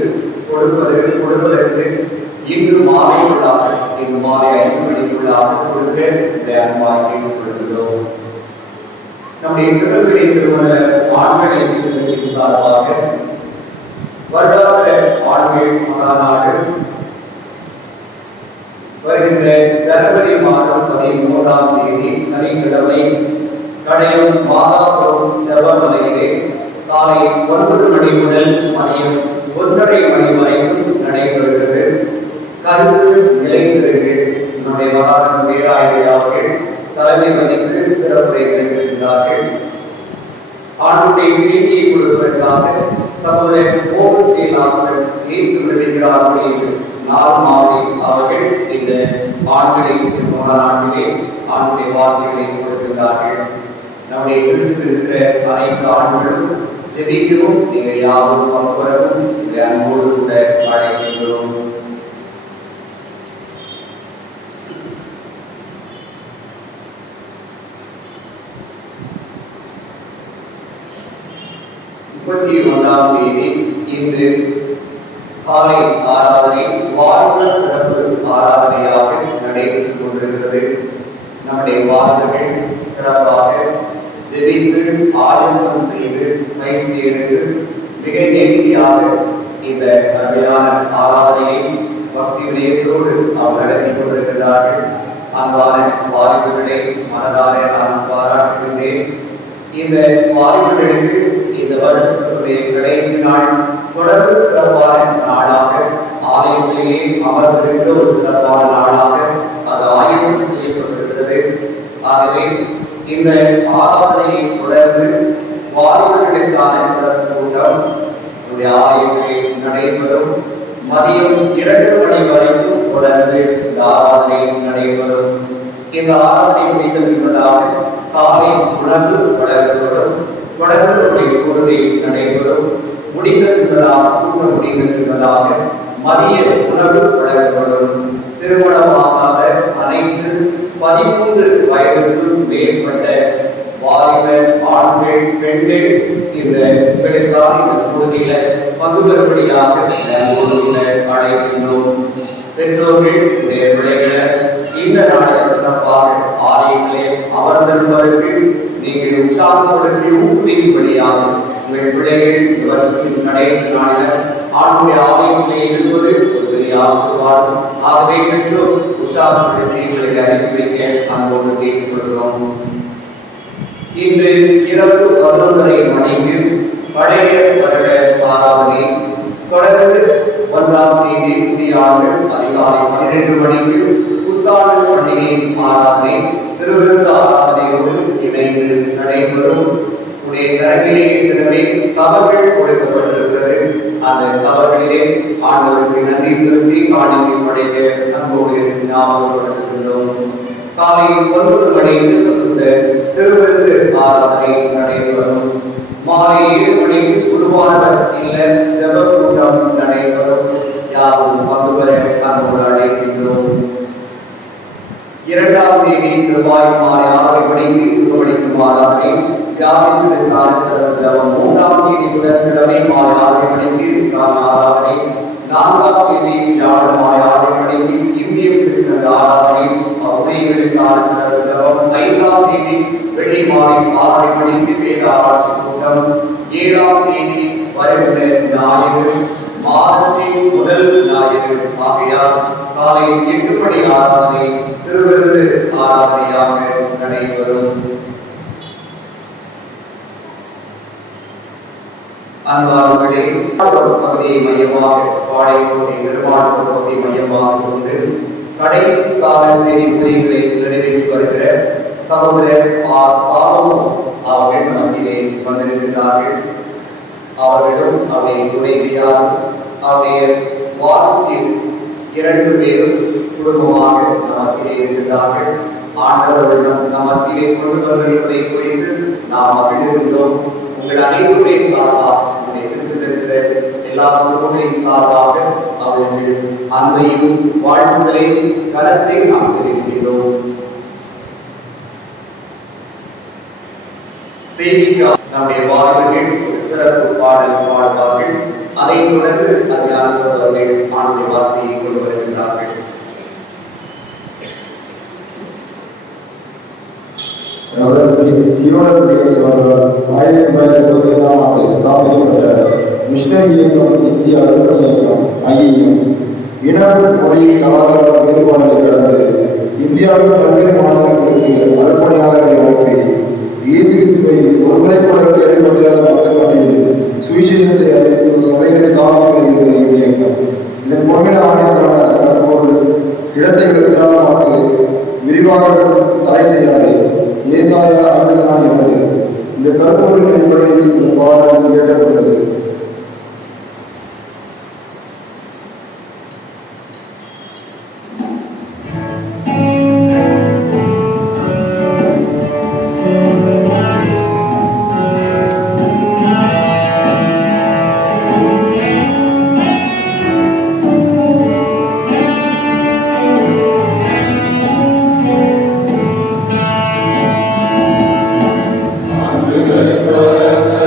கொடுப்பதற்கு இன்று மாலைக்குள்ளாக இன்று மாலை 5 மணிக்குள்ளாக கொடுக்க இந்த அன்பாய் கேட்டுக்கொள்கிறோம். நம்முடைய திருநெல்வேலி திருமண ஆண்கள் இயக்கத்தின் சார்பாக வருடாந்திர ஆண்கள் மகாநாடு வருகின்ற ஜனவரி மாதம் 13ஆம் தேதி சனிக்கிழமை கடையம் மாதாபுரம் ஜெபமலையிலே காலை 9 மணி முதல் மதியம் 1:30 மணி வரைக்கும் நடைபெறுகிறது. கருத்து நிலைத்திருங்கள். நம்முடைய மகாகன் பேராயர் அவர்கள் தலைமை வகித்து சிறப்புரை நிகழ்த்துகின்றார்கள். ஆண்டுடைய செய்தியை கொடுப்பதற்காக சகோதரர் ஓவர் சீலாசர் இயேசு விடுகிறார்கள் 4 மாவடி அவர்கள் இந்த ஆண்களின் மகாநாட்டிலே ஆண்டுடைய வார்த்தைகளை கொடுக்கின்றார்கள். நம்முடைய திருச்சியில் இருக்கிற அனைத்து ஆண்களும் செவிக்கவும் நீங்கள் யாரும் பங்கு பெறவும் அன்போடு கூட அழைக்கின்றோம். ஒன்றாம் தேதி இன்று காலை ஆராதனை வாழ்நாள் சிறப்பு ஆராதனையாக நடைபெற்றுக் கொண்டிருக்கிறது. நம்முடைய வாழ்வுகள் சிறப்பாக ஜெபித்து ஆயத்தம் செய்து பயிற்சி எடுத்து மிக நேர்த்தியாக இந்த அருமையான ஆராதனையை பக்தி வினயத்தோடு அவர் நடத்தி கொண்டிருக்கிறார்கள். அன்பான வாலிபர்களை மனதார நான் பாராட்டுகின்றேன். இந்த வாலிபர்களுக்கு இந்த வருஷத்தினுடைய கடைசி நாள் தொடர்ந்து சிறப்பான நாளாக ஆலயத்திலேயே அமர்ந்திருக்கிற ஒரு சிறப்பான நாளாக அது ஆயத்தம் செய்யப்பட்டிருக்கிறது. ஆகவே இந்த ஆராதனையை தொடர்ந்து வாலிபர்களுக்கான சிறப்பு கூட்டம் ஆலயத்திலே நடைபெறும். மதியம் 2 மணி வரைக்கும் தொடர்ந்து இந்த ஆராதனை நடைபெறும். இந்த ஆராதனை முடிந்தது என்பதாக காலை உணவு வழங்கப்படும். தொடர்ந்து பொழுதை நடைபெறும். முடிந்தது என்பதாக கூட்டம் முடிந்தது என்பதாக மதிய உணவு வழங்கப்படும். திருமணமாகாத அனைத்து 13 வயதுக்கும் மேற்பட்ட வாலிப ஆண்கள் பெண்கள் இந்த உங்களுக்கான இந்த தொழுகையில பங்கு பெறும்படியாக அழைக்கின்றோம். பெற்றோர்கள் பிள்ளைகளை இந்த நாளில் சிறப்பாக ஆலயங்களே அமர்ந்திருப்பதற்கு நீங்கள் உற்சாகப்படுத்தி ஊக்குவிக்கும்படியாக உங்கள் பிள்ளைகள் வருஷத்தின் கடைசி நாளில் ஆண்டுடைய ஆலயத்திலே இருப்பது ஒரு பெரிய ஆசீர்வாதம். ஆகவே பெற்றோர் உற்சாகப்படுத்தி எங்களை அனுப்பி வைக்க அன்போடு கேட்டுக் கொள்கிறோம். இன்று இரவு 11:30 மணிக்கு பழைய வருட ஆராதனை தொடர்ந்து 1ஆம் தேதி புதிய ஆண்டு அதிகாலை 12 மணிக்கு புத்தாண்டு பண்டிகை ஆராதனை திருவிருந்து ஆராதனையோடு இணைந்து நடைபெறும். உடைய கரங்களிலே ஏற்கனவே கவர்கள் கொடுக்கப்பட்டிருக்கிறது. அந்த கவர்களிலே ஆண்டவருக்கு நன்றி செலுத்தி காணிக்கை படைக்க அன்போடு ஞாபகப்படுத்துகின்றோம். காலை 9 மணிக்கு பசுத்த திருவிருந்து ஆராதனை நடைபெறும். மாலை 7 மணிக்கு குருவானவர் இல்ல ஜெப கூட்டம் நடைபெறும். யாரும் பங்கு பெற அன்போடு அழைக்கின்றோம். 2ஆம் தேதி செவ்வாய் மாலை 6 மணிக்கு சுகமளிக்கும் ஆராதனை வியாபிசத்திற்கான சிறப்பு ஜெபம். 3ஆம் தேதி புதன்கிழமை மாலை 6 மணிக்கு இதுக்கான ஆராதனை. 4ஆம் தேதி வியாழன் மாலை 6 மணிக்கு இந்திய சிறிசங்க ஆராதனை உடைகளுக்கான சிறப்பு ஜெபம். 5ஆம் தேதி வெள்ளி மாலை 6 மணிக்கு வேத ஆராய்ச்சி கூட்டம். 7ஆம் தேதி வருகின்ற ஞாயிறு மாதத்தின் முதல் ஞாயிறு ஆகையால் காலை 8 மணி ஆராதனை திருவிருந்து ஆராதனையாக நடைபெறும். அன்பானவர்களே, பகுதியை மையமாக பாளையங்கோட்டை பெருமாள் பகுதியை மையமாக கொண்டு கடைசி கால செய்தி ஊழியர்களை நிறைவேற்றி வருகிற சகோதரர் சாலமோன் அவர்கள் மத்தியிலே வந்திருக்கிறார்கள். அவர்களும் அவருடைய துணைவியார் அவருடைய வால்டீஸ் 2 பேரும் குடும்பமாக நமக்கிலே இருக்கிறார்கள். ஆண்டவரிடம் நம் மத்தியிலே கொண்டு வந்திருப்பதை குறித்து நாம் மகிழ்கின்றோம். உங்கள் அனைவருடைய சார்பாக, உங்களுடைய திருச்செந்திருக்கிற எல்லா குடும்பங்களின் சார்பாக அவர்களுக்கு அன்பையும் வாழ்த்துதலையும் கரத்தையும் நாம் தெரிவிக்கின்றோம். செய்திக்காக நம்முடைய வாலிபர்கள் சிறப்பு பாடல் பாடுவார்கள். அதைத் தொடர்ந்து அருமையான சகோதரர்கள் ஆண்டுடைய வார்த்தையை கொண்டு வருகின்றார்கள். திருவண்ணாமலை சகோதரர் 1965ஆம் ஆண்டு ஸ்தாபிக்கப்பட்ட மிஷனரி இயக்கம் இந்திய அருப்பணி இயக்கம் ஐஇஎம் இனம், மொழி, கலாச்சார வேறுபாடுகளை கடந்து இந்தியாவின் பல்வேறு மாநிலங்களுக்கு அருப்பணியாளர்களை அனுப்பி இயேசு கிறிஸ்துவை ஒருமுறைப்பட கேள்விப்படாத மக்கள் மத்தியில் சுவிசேஷத்தை அறிவித்து சபைகளை ஸ்தாபிக்கிறது இயக்கம். இதன் பொன்னின ஆண்டிற்கான கற்பொருள் இடத்தை விசாலமாக்கு விரிவாக தடை செய்யாது ஏசாயா 54:2. இந்த கற்பொருளின் அடிப்படையில் இந்த பாடல் இயற்றப்பட்டது. Amen.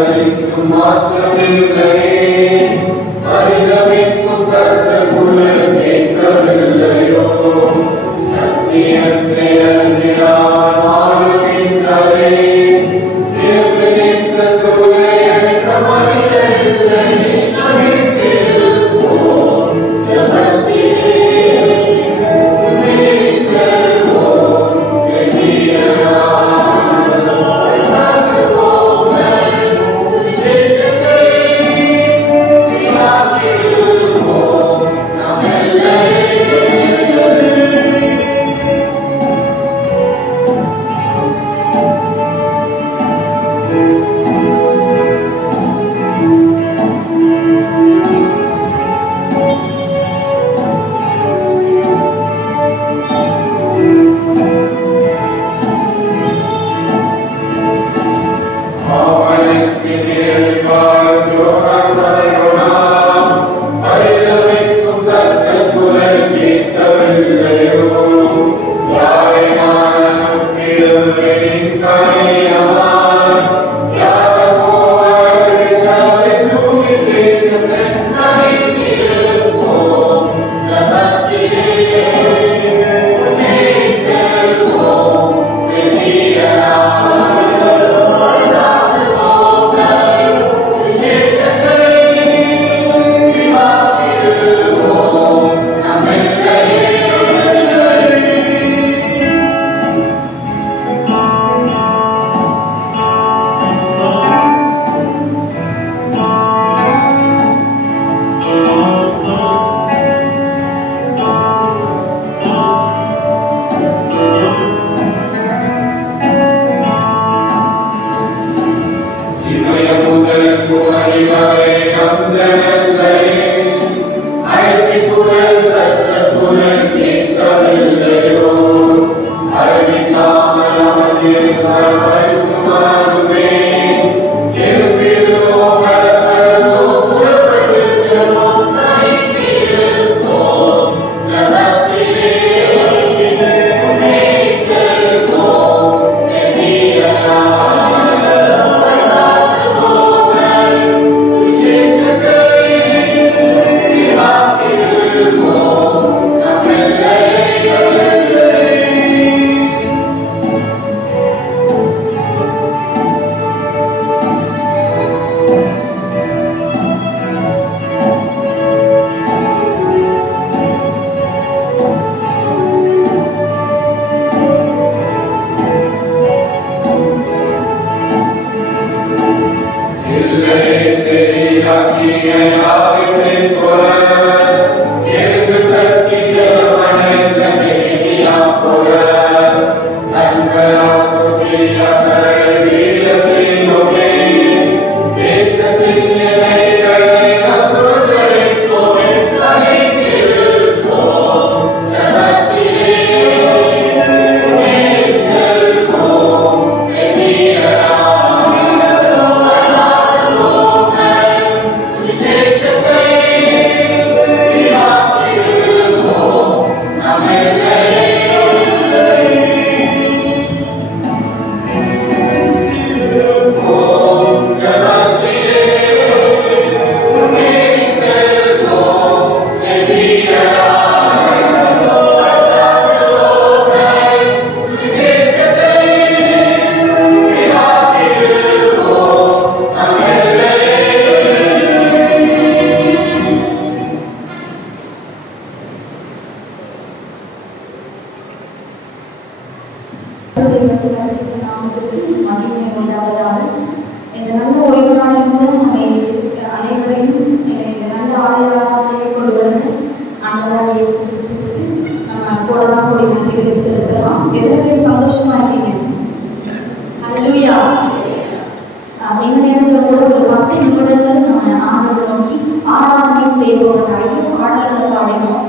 செய்ய போகிறோம். நிறைய பாடல்களை பாடினோம்,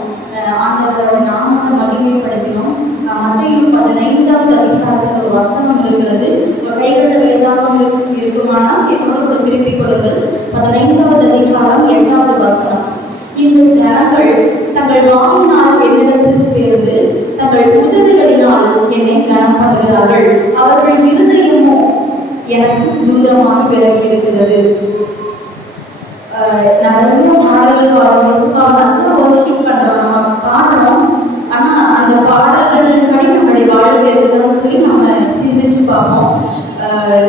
ஆண்டவரோட நாமத்தை மகிமைப்படுத்தினோம். மத்தேயு 15வது அதிகாரத்தில் ஒரு வசனம் இருக்கிறது. உங்கள் கைகளில் வேதாகம் இருக்குமானால் என்னோட கூட திருப்பிக் கொள்ளுங்கள். 15வது அதிகாரம் 8வது வசனம். இந்த ஜனங்கள் தங்கள் வாயினால் என்னிடத்தில் சேர்ந்து தங்கள் உதடுகளினால் என்னை கனம் பண்ணுகிறார்கள், அவர்கள் இருதயமோ எனக்கு தூரமாக விலகி இருக்கிறது. நிறைய பாடல்கள் பாடுவோம், இயேசுவாவை நல்லா வர்ஷிப் பண்றோம், நம்ம பாடுறோம். ஆனா அந்த பாடல்கள் படி நம்மளுடைய வாழ்க்கை இருக்குதுன்னு சொல்லி நம்ம சிந்திச்சு பார்ப்போம்.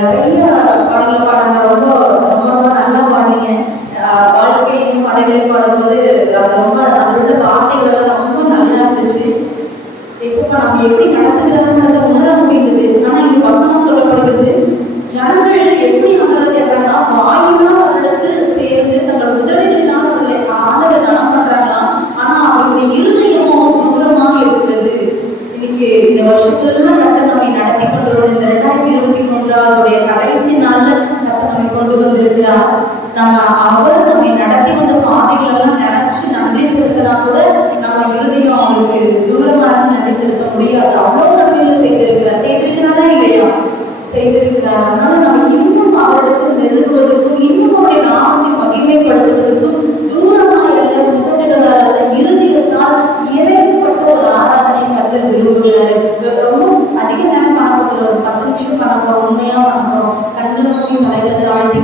நிறைய பாடல்கள் பாடுறாங்க, ரொம்ப ரொம்ப ரொம்ப நல்லா பாடுறீங்க. வாழ்க்கையின் பாடல்களை பாடும்போது அது ரொம்ப அதில் உள்ள வார்த்தைகள் ரொம்ப நல்லா இருந்துச்சு. இயேசுவா நம்ம எப்படி நடத்துகிறாங்கிறத உணர முடிந்தது. ஆனா இங்க வசனம் சொல்லப்படுகிறது, ஜனங்கள் எப்படி ஆண்டவரை கேட்கிறாங்கன்னா வாயினால் அவரிடத்தில் சேர்ந்து தங்கள் உதடுகளினால் அவர்களை ஆண்டவரை கனம் பண்றாங்களாம். ஆனா அவருடைய இருதயமோ தூரமாக இருக்கிறது. இன்னைக்கு இந்த வருஷத்துலாம் கர்த்தர் நம்மை நடத்தி கொண்டு வந்து இந்த 2023 கடைசி நாள்ல கர்த்தர் நம்மை கொண்டு வந்திருக்கிறார். நம்ம அவர் நம்மை நடத்தி வந்த பாதைகள் எல்லாம் நினைச்சு நன்றி செலுத்தினா கூட நம்ம இருதயம் அவருக்கு தூரமா இருந்து நன்றி செலுத்த முடியாது. அவ்வளவு நன்மைகளை செய்திருக்கிறாரா இல்லையா? செய்திருக்கிறார். அதனால நம்ம இன்னும் அவரிடத்தில் நெருங்குவதற்கும் இன்னும் அவருடைய நாமத்தை மகிமைப்படுத்துவதற்கும் தூரமாய் அல்ல, உதடுகளால் அல்ல, இருதயத்தால் இணைக்கப்பட்ட ஒரு ஆராதனை கர்த்தர் விரும்புகிறாரு. ரொம்ப அதிக நேரம் பண்ண போகிறது, ஒரு 10 நிமிஷம் பண்ண போறோம், உண்மையா பண்ண போறோம். கண்ணில் மூடி தலையில தாழ்த்தி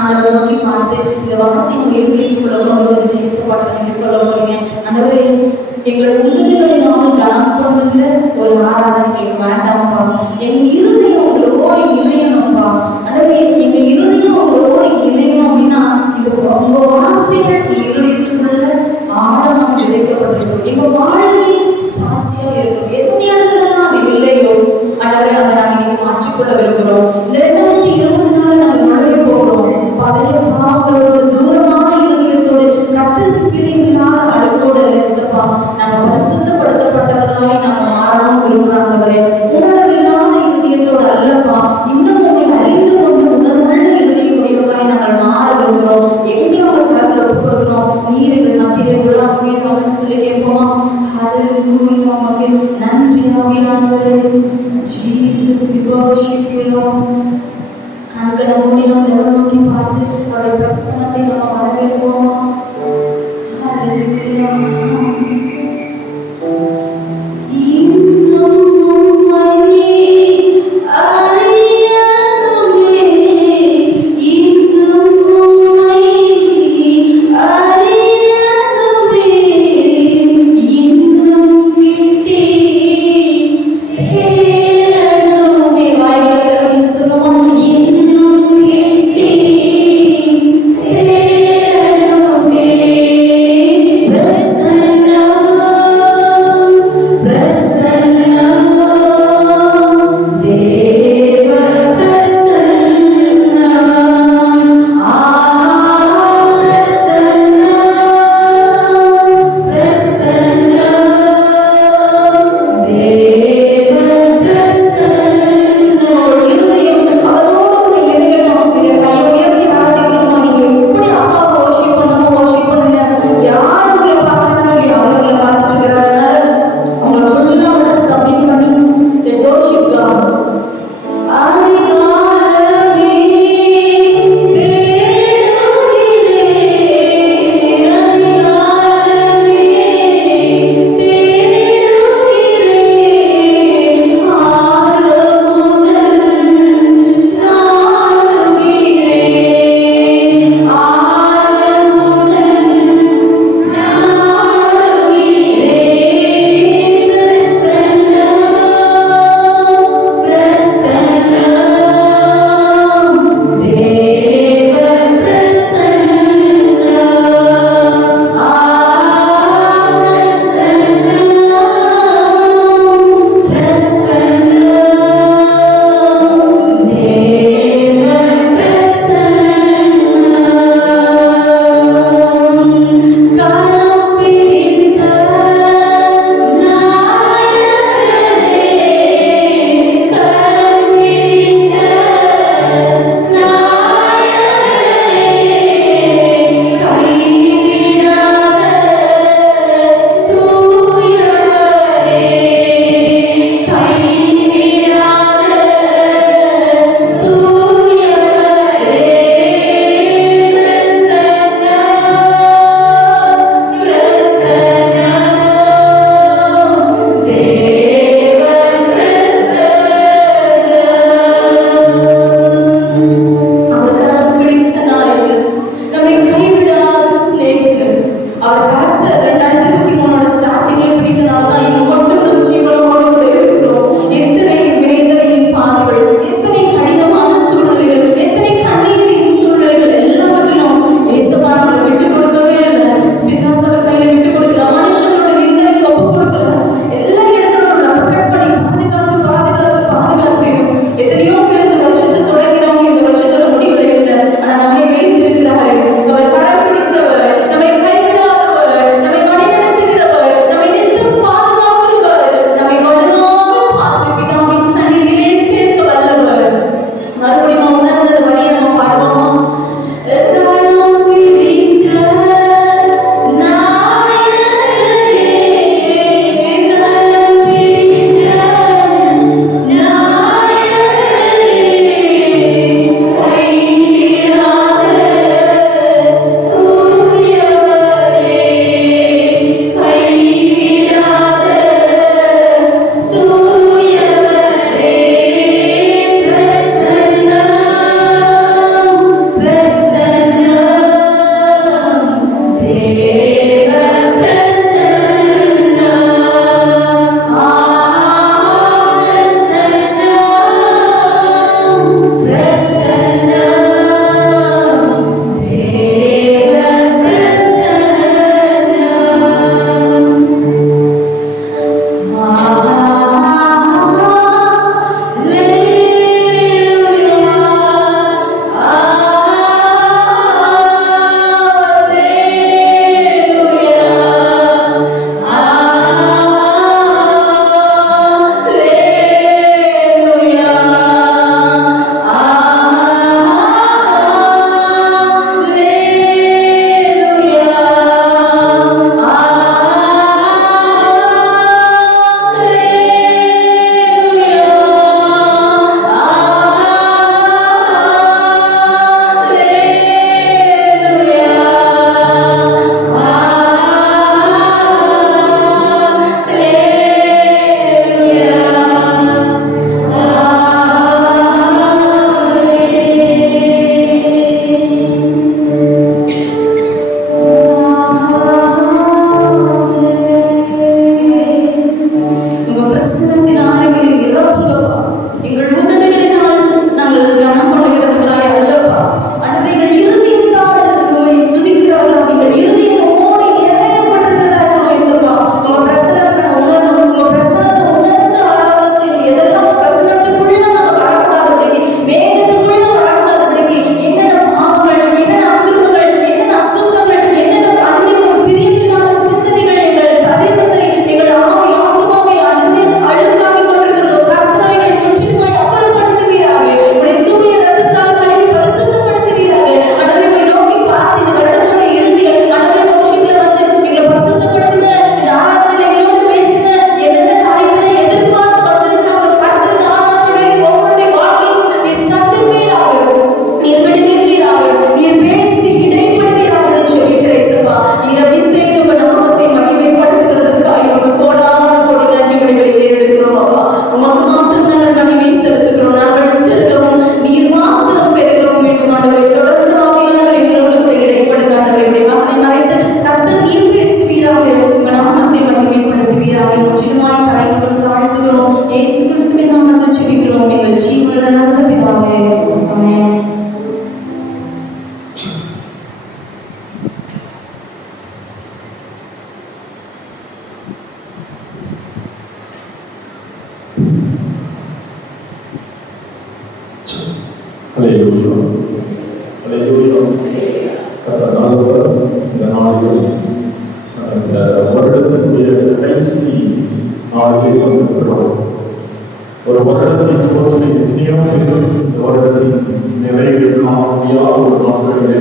ஆண்டவரை நோக்கி பார்த்து இந்த வார்த்தை உயிர்நீத்துக்குள்ள கொண்டு வந்துட்டு இயேசுவாட்ட நீங்க சொல்ல போறீங்க. ஆண்டவரே, எங்கள் உதடுகளினால் கனம் பண்ணுகிற ஒரு ஆராதனை எங்களுக்கு வேண்டாம்ப்பா. எங்க இருதயம் உங்களோடு இணையணும்ப்பா. ஆண்டவரே, எங்க இருதயம் உங்களோடு இணையணும் அப்படின்னா உங்க வார்த்தைகள் எங்க இருதயத்துக்குள்ள ஆழமா விதைக்கப்பட்டிருக்கும். எங்க வாழ்க்கை சாட்சியா இருக்கும். எந்த இடத்துலலாம் அது இல்லையோ ஆண்டவரே, அதை நாங்க இன்னைக்கு மாற்றிக்கொள்ள விரும்புகிறோம். இந்த 2024 நாங்க நுழைய போகிறோம். பழைய பாவங்களோடு தூரமான இருதயத்தோடு கர்த்தருக்கு பிரியமில்லாத அழுக்கோடு இயேசுப்பா நாங்க பரிசுத்தப்படுத்தப்பட்டவர்களாய் நாங்க மாறணும் விரும்புறாண்டவரே. உணர்வில்லாத இருதயத்தோடு அல்லப்பா, இன்னும் உண்மை அறிந்து கொண்டு உணர்வுள்ள இருதயமுடையவர்களாய் நாங்கள் மாற விரும்புகிறோம். எங்களோட கடவுளை ஒப்புக் கொடுக்கிறோம். நீர் எங்கள் மத்தியிலே உள்ளாகுவீர்கள் சொல்லி கேட்போமா? ஹல்லேலூயா, உமக்கு நன்றி ஆவியானவரே. Jesus, we worship you Lord. கண்களை மூடி ஆண்டவரை நோக்கி பார்த்து அவருடைய பிரசன்னத்தை நம்ம வரவேற்போமா? ஹல்லேலூயா. Say அவர் கரெக்ட் 2023 ஸ்டார்டிங்ல பிடித்தனாலதான் இன்னும் மட்டும் நம் ஜீவனோடு கூட இருக்கிறோம். எத்தனை வேதனையின் பாதைகள், எத்தனை கடினமான சூழ்நிலைகள், எத்தனை கண்ணீரின் சூழ்நிலைகள் எல்லாவற்றிலும் ஏசப்பா நம்மளை விட்டு கொடுக்கவே இல்லை. பிசாசோட கையில விட்டு கொடுக்கல, மனுஷனோட நிந்தனைக்கு ஒப்பு கொடுக்கல. எல்லா இடத்துல நம்மளை ப்ரொடெக்ட் பண்ணி பாதுகாத்து பாதுகாத்து பாதுகாத்து எத்தனையோ பேர் இந்த வருஷத்தை தொடங்கினவங்க இந்த வருஷத்தோட முடிவுல இல்லை. ஆனா நம்மை வைத்திருக்கிறாரு. அவர் கரம் பிடித்தவர், நம்மை கைவிடாதவர், நம்மை வழிநடத்துகிறவர், நம்மை நித்தம் பாதுகாக்கிறவர், நம்மை வலுவாக பார்த்து பிதாவின் சந்நிதியிலே சேர்க்க வல்லவர். மறுபடியும் உணர்ந்த வழியை நம்ம பாடுவோமா? கரம் பிடித்த நாயகரே, கரம் பிடித்த நாயகரே, கைவிடாத தூயவரே, கைவிடாத தூயவரே, பிரசன்னம் பிரசன்னம் தேவ பிரசன்னம் பிரசன்னம் பிரசன்னம் தேவ உங்க பிரசன்னத்தின் ஆணைகளை நிரப்புங்கப்பா. எங்கள் உதடுகளினால் நாங்கள் கனம் பண்ணுகிறவர்களாய் அல்லப்பா. ஆண்டவரே, எங்கள் இருதயத்தால் உம்மை துதிக்கிறவர்களாக, எங்கள் இருதயம் உம்மோடு இணையப்பட்டிருக்கிறதா இருக்கணும் இயேசுப்பா. உங்க பிரசன்னத்தை உணரணும். உங்க பிரசன்னத்தை உணர்ந்து ஆராதனை செய்யணும். எதெல்லாம் உங்க பிரசன்னத்துக்குள்ள நாங்க வரக்கூடாதபடிக்கு, வேகத்துக்குள்ள வரக்கூடாதபடிக்கு, என்னென்ன பாவங்கள், என்னென்ன அக்கிரமங்கள், என்னென்ன அசுத்தங்கள், என்னென்ன அன்பிற்கு பிரியமில்லாத சிந்தனைகள் எங்கள் சரீரத்தை, எங்கள் ஆவி ஆத்மாவை அழுக்காக்கிக் கொண்டிருக்கிறதோ கர்த்தரை முற்றிலுமாய் அப்புறப்படுத்துவீராக. உடைய தூய ரத்தத்தால் கழுவி பரிசுத்தப்படுத்துவீராக. ஆண்டவரை நோக்கி பார்த்து இந்த வருடத்தோட இறுதி ஆண்டவரை மோஷிகளை வந்து எங்களை பரிசுத்தப்படுத்துங்க. இந்த ஆராதனை எங்களோடு பேசுங்க. எந்த காரியத்தை எதிர்பார்த்து வந்திருக்கிறாங்க கர்த்தர் இந்த ஆராதனை ஒவ்வொருடைய வாழ்க்கையும் நீர் சந்திப்பீராக, நீர் விடுவிப்பீராக, நீர் பேசி இடைப்படுவீராக சொல்லிக்கிறேன் இயேசுப்பா. நீர் அப்படி செய்து உங்க நாமத்தை மகிமைப்படுத்துகிறதற்காக உங்க கோடான கோடி நன்றிகளை ஏறெடுக்கிறோம் அப்பா. உமக்கு மாத்திரம் நாங்கள் மகிமை செலுத்துகிறோம். நாங்கள் செலுத்தவும் நீர் மாத்திரம் பெறுகிறோம் வேண்டும் ஆண்டவரை. தொடர்ந்து ஆவியானவர் எங்களோடு கூட இடைப்படுங்க ஆண்டவரை. உடைய மகனை மறைத்து கர்த்தர் நீர் பேசுவீராக, உங்க நாமத்தை மகிமைப்படுத்துவீராக. முற்றிலுமாய் தரைக்குள்ளும் தாழ்த்துகிறோம். இயேசு கிறிஸ்துவின் நாமத்தில் ஜெபிக்கிறோம் எங்கள் ஜீவனுள்ள நல்ல பிதாவே. ஆமென். ஹல்லேலூயா ஹல்லேலூயா. கர்த்தர் நல்லவர். இந்த நாளில் இந்த வருடத்தினுடைய கடைசி நாளிலே வந்திருக்கிறோம். ஒரு வருடத்தை துவக்கி எத்தனையோ பேர் இந்த வருடத்தின் நிறைவை காண முடியாத ஒரு நாட்களிலே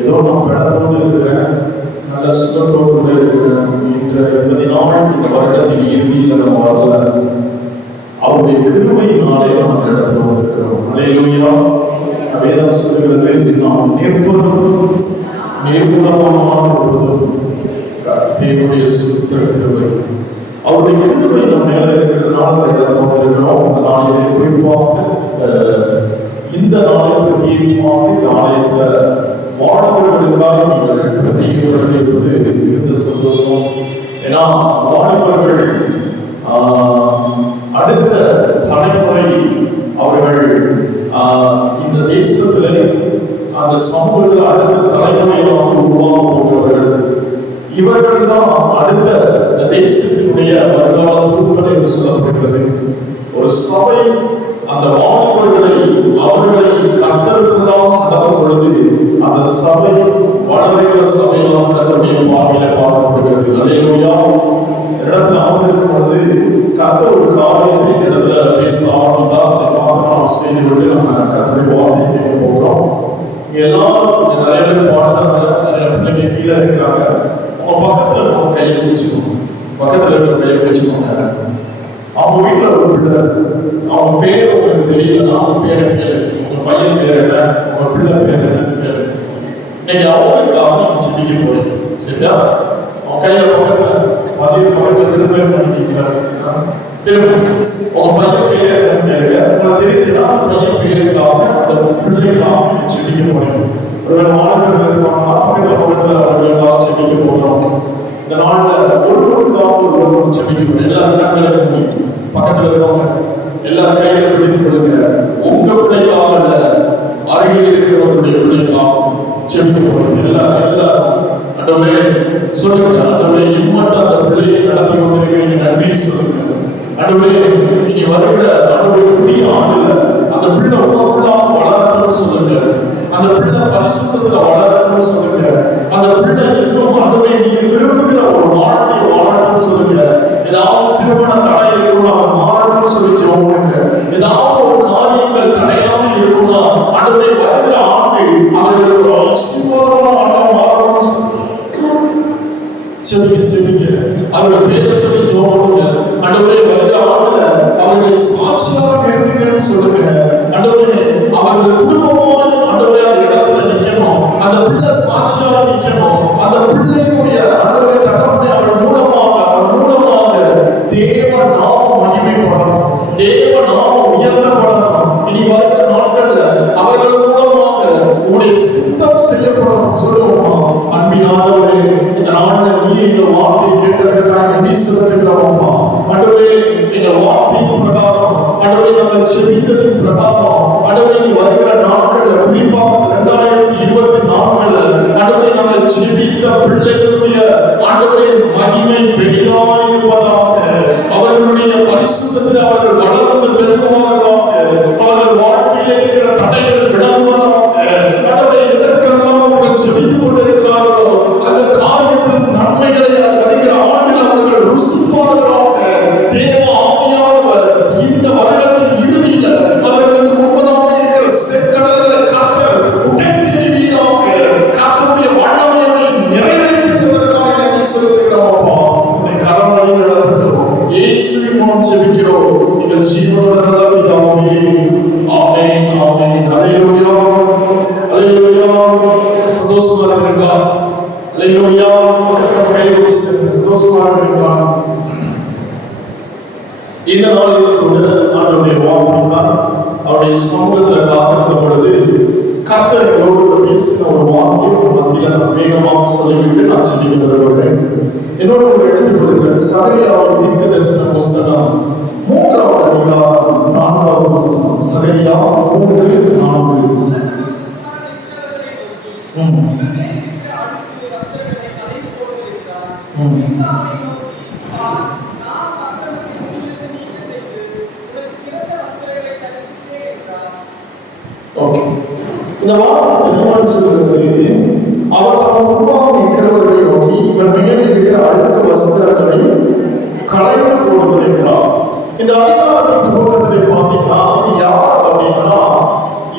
ஏதோ நான் படத்தோடு இருக்கிறேன், நல்ல சுகத்தோடு கூட இருக்கிறேன் என்ற என்பதினால் இந்த வருடத்தின் இறுதியில் நம்ம வரல. அவருடைய கிருபையினாலே நாம் அந்த இடத்துல வந்திருக்கிறோம். ஹல்லேலூயா. வேதம் சொல்லுகிறது, நாம் நிற்பதும் நிர்மூலமாக இருப்பதும் தேவனுடைய சுத்த கிருபை. அவருடைய கிருபை நம்ம மேல இருக்கிறதுனால அந்த இடத்துல வந்திருக்கிறோம். அந்த நாளிலே குறிப்பாக இந்த நாளை பிரத்யேகமாக இந்த ஆலயத்துல வாலிபர்களுக்காக நீங்கள் பிரத்யேகப்படுத்தியிருப்பது மிகுந்த சந்தோஷம். ஏன்னா வாலிபர்கள் அடுத்த தலைமுறை அவர்கள் இந்த தேசத்துல அந்த சமூகத்தில் அடுத்த தலைமுறையாக உருவாக போகிறவர்கள். இவர்கள் தான் அடுத்த இந்த தேசத்தினுடைய வருங்கால தூண்கள் என்று சொல்லப்படுகிறது. ஒரு சபை அந்த வாலிபர்களை அவர்களை கர்த்தருக்குள்ளாக நடத்தும் பொழுது அந்த சபை வளர்கிற சபையெல்லாம் கர்த்தருடைய பார்வையில பார்க்கப்படுகிறது. அல்லேலூயா. இடத்துல அமர்ந்திருக்கும் பொழுது கர்த்தர் ஒரு காரியத்தை இடத்துல பேச ஆரம்பித்தார். அதை மாத்திரம் செய்து கொண்டு நம்ம கர்த்தருடைய வார்த்தையை கேட்க போகிறோம். எல்லாரும் நிறைய பேர் பாடுறாங்க, நிறைய பிள்ளைங்க கீழே இருக்கிறாங்க. உங்க பக்கத்துல இருக்க கையை பிடிச்சுக்கோங்க, பக்கத்துல இருக்க கையை பிடிச்சுக்கோங்க. அவங்க வீட்டுல ஒரு பிள்ளை, அவங்க பேர் உங்களுக்கு தெரியல, அவங்க பேரை கேளு. உங்க பையன் பேர் என்ன, உங்க பிள்ளை பேர் என்னன்னு கேளு. இன்னைக்கு அவங்களுக்காக நீங்க செடிக்க போறீங்க. சரியா? உங்க கையில பக்கத்துல பக்கத்துல திரும்ப பண்ணிக்கீங்களா? திரும்ப உங்க பையன் பேர் என்னன்னு கேளுங்க. உங்களுக்கு தெரிஞ்சுன்னா அந்த பையன் பேருக்காக அந்த பிள்ளைக்காக நீங்க செடிக்க போறீங்க. ஒருவேளை மாணவர்கள் இருப்பாங்கன்னா பக்கத்துல அவர்களுக்காக செடிக்க போகிறோம். இந்த நாள்ல ஒருவருக்காக ஒருவரும் செடிக்க போறோம். எல்லாரும் கண்களை பக்கத்துல இருக்கவங்க எல்லாரும் கையில பிடித்துக் கொள்ளுங்க. உங்க பிள்ளைக்காக அல்ல, அருகில் இருக்கிறவர்களுடைய பிள்ளைக்காக செடிக்க போறோம். எல்லாரும் அண்டவரே சொல்லுங்க. அண்டவரே இம்மட்டும் அந்த பிள்ளையை நடத்தி கொண்டிருக்கிறீங்க, நன்றி சொல்லுங்க. அண்டவரே இனி வருகிற அண்டவரே புதிய ஆண்டுல அந்த பிள்ளை உங்களுக்குள்ளாக வளரணும்னு சொல்லுங்க. அந்த பிள்ளை பரிசுத்தத்துல வளரணும்னு சொல்லுங்க. அந்த பிள்ளை இன்னும் அண்டவரே நீ விரும்புகிற ஒரு வாழ்க்கையை வாழணும்னு சொல்லுங்க. ஏதாவது திருமண தடை இருக்கும்னா அதை மாறணும்னு சொல்லி சொல்லுங்க. ஏதாவது ஒரு காரியங்கள் தடையாம இருக்கும்னா அண்டவரே வருகிற ஆண்டு அவர்களுக்கு ஒரு ஆசீர்வாதமான ஆண்டாக மாறணும்னு சொல்லுங்க. செவிங்க அவர்கள் பேரை சொல்லி ஜெபம் அண்டவரே வருகிற ஆண்டுல அவர்களை சாட்சியாக நிறுத்துங்கன்னு சொல்லுங்க. அண்டவரே அவர்கள் குடும்பமாக அண்டவரே அந்த இடத்துல நிக்கணும். அந்த பிள்ளை சாட்சியாக நிக்கணும். அந்த பிள்ளையினுடைய அண்டவரே தகப்பனை அவள் மூலமாக தேவ நாமம் மகிமைப்படணும், தேவ நாமம் உயர்த்தப்படணும். இனி வருகிற நாட்கள்ல அவர்கள் மூலமாக உங்களுடைய சித்தம் செய்யப்படணும். சொல்லுவோமா? அன்பினானவரே இந்த நாள்ல நீ எங்க வார்த்தையை கேட்டதற்காக நன்றி செலுத்துகிறோம்ப்பா. ஆண்டவரே எங்க வார்த்தையின் பிரகாரம், ஆண்டவரே நாங்கள் செபித்ததின் பிரகாரம், ஆண்டவரே நீ வருகிற நாட்கள்ல குறிப்பாக 2024 ஆண்டவரே நாங்கள் செபித்த பிள்ளைகளுடைய ஆண்டவரே மகிமை பெரிதாய் இருப்பதாக, அவர்களுடைய பரிசுத்தத்தில் அவர்கள் வளர்ந்து பெருகுவார்களாக, அவர்கள் வாழ்க்கையிலே இருக்கிற தடைகள் விலகுவதாக. ஆண்டவரே எதற்கெல்லாம் அவர்கள் செபித்துக் கொண்டிருக்கிறார்களோ அந்த காரியத்தின் நன்மைகளை வருகிற ஆண்டில் அவர்கள் ருசிப்பார்களாக. தேவ ஆவியானவர் இந்த வருடத்தின் இறுதியில அவர்களுக்கு முன்பதாக இருக்கிற செக்கடல்களை கர்த்தர் உடைத்தெறிவீராக. கர்த்தருடைய வல்லமையை நிறைவேற்றுவதற்காக நன்றி செலுத்துகிறோம். உடைய கரங்களை நடத்துகிறோம். இயேசுவின் மூலம் ஜெபிக்கிறோம் எங்கள் ஜீவனுள்ள நல்ல பிதாவே. ஆமென், ஆமென். அல்லேலூயா, அல்லேலூயா. சந்தோஷமா இருக்கீங்களா? அல்லேலூயா. பக்கத்துல கை வச்சுட்டு சந்தோஷமா இருக்கீங்களா? இந்த நாளில் கூட ஆண்டவருடைய வார்த்தைக்காக அவருடைய சமூகத்துல காத்திருந்த பொழுது கர்த்தர் எங்களோடு பேசின ஒரு வார்த்தையை மத்தியில நான் வேகமாக சொல்லிவிட்டு நான் சொல்லி வருகிறேன். என்னோட ஒரு எடுத்துக் கொடுக்கிறேன். சகரியாவின் தீர்க்க தரிசன புஸ்தகம் 3வது அதிகாரம் 4வது வசனம். சகரியா 3:4. இந்த வார்த்தை தெளிவாக சொல்கிறது. அவர் தம் முன்பாக நிற்கிறவர்களை நோக்கி இவன் மேல் இருக்கிற அழுக்க வஸ்திரங்களை களைந்து போடுங்கள் என்றார். இந்த அதிகாரத்தின் துவக்கத்திலே பார்த்தீங்கன்னா யார் அப்படின்னா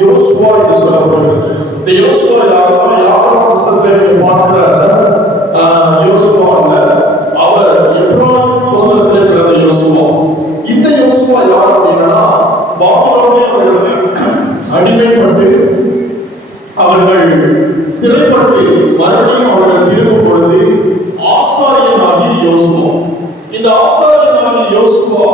யோசுவா என்று சொல்லப்படுகிறது. இந்த யோசுவா யாருன்னா யாரும் புத்தகத்திலே பார்க்கிற யோசுவா அல்ல, அவர் எப்ரோன் கோத்திரத்திலே பிறந்த யோசுவா. இந்த யோசுவா யார் அப்படின்னா பாபிலோனிலே அவர்களுக்கு அடிமைப்பட்டு அவர்கள் சிறைப்பட்டு மறுபடியும் அவர்கள் திரும்பும் பொழுது ஆசாரியனாகிய யோசுவா, இந்த ஆசாரியனாகிய யோசுவா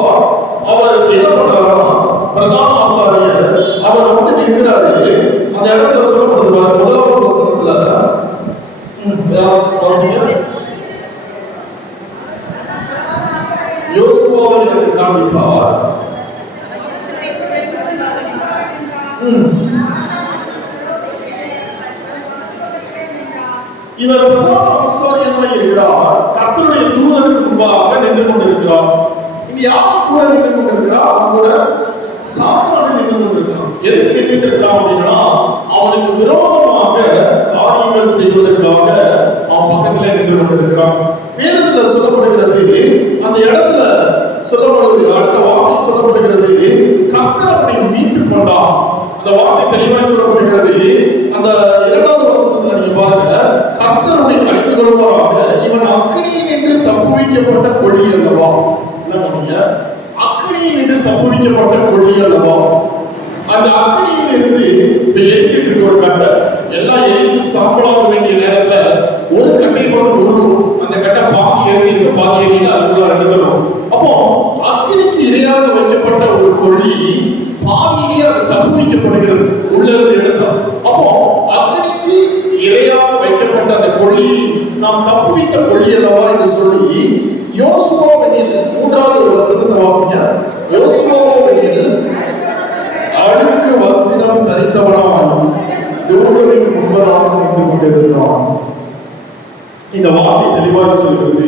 அவர் என்ன பண்றாரா, பிரதான ஆசாரியர் அவர் வந்து நிற்கிறாரு. அந்த இடத்துல சொல்லப்படுது 1வது வசனத்துல யோசுவாவை எனக்கு காண்பித்தார். இவர் பிரதான ஆசாரியனாய் இருக்கிறார். கர்த்தருடைய தூதனுக்கு முன்பாக நின்று கொண்டிருக்கிறார். இங்க யார் கூட நின்று கொண்டிருக்கிறார்? அவன் கூட சாத்தான நின்று கொண்டிருக்கிறான். எதுக்கு நின்று இருக்கிறான் அப்படின்னா, அவனுக்கு விரோதமாக காரியங்கள் செய்வதற்காக அவன் பக்கத்துல நின்று கொண்டிருக்கிறான். வேதத்துல சொல்லப்படுகிறது, அந்த இடத்துல சொல்லப்படுகிறது, அடுத்த வார்த்தை சொல்லப்படுகிறது, கர்த்தர் அவனை மீட்டுக் கொண்டான். அந்த வார்த்தை தெளிவாய் சொல்லப்படுகிறது. அந்த 2வது வசனத்துல நீங்க பாருங்க, கர்த்தருடைய கடிந்து கொள்வாராக, இவன் அக்கினியில் நின்று தப்புவிக்கப்பட்ட கொள்ளி அல்லவா. அக்கினியில் நின்று தப்புவிக்கப்பட்ட கொள்ளி அல்லவா. அந்த அக்கினியில் இருந்து இப்ப எரிச்சிட்டு ஒரு கட்டை எல்லாம் எரிந்து சாம்பலாக வேண்டிய நேரத்துல ஒரு கட்டையை கொண்டு விழுவும். அந்த கட்டை பாதி எரிஞ்சு பாதி எரிஞ்சு அதுக்குள்ள எடுத்துடும். அப்போ அக்கினிக்கு இரையாக வைக்கப்பட்ட ஒரு கொள்ளி பாதியிலேயே அது தப்புவிக்கப்படுகிறது உள்ள இருந்து எடுத்தால். அப்போ அக்கினிக்கு இரையாக வைக்கப்பட்ட அந்த கொள்ளி நாம் தப்புவித்த கொள்ளி அல்லவா என்று சொல்லி யோசுவாவின் 3வது வசனத்தை வாசிங்க. யோசுவாவின் அழுக்கு வஸ்திரம் தரித்தவனாய் தூதனுக்கு முன்பதாக நின்று கொண்டிருக்கிறான். இந்த வார்த்தை தெளிவாக சொல்கிறது.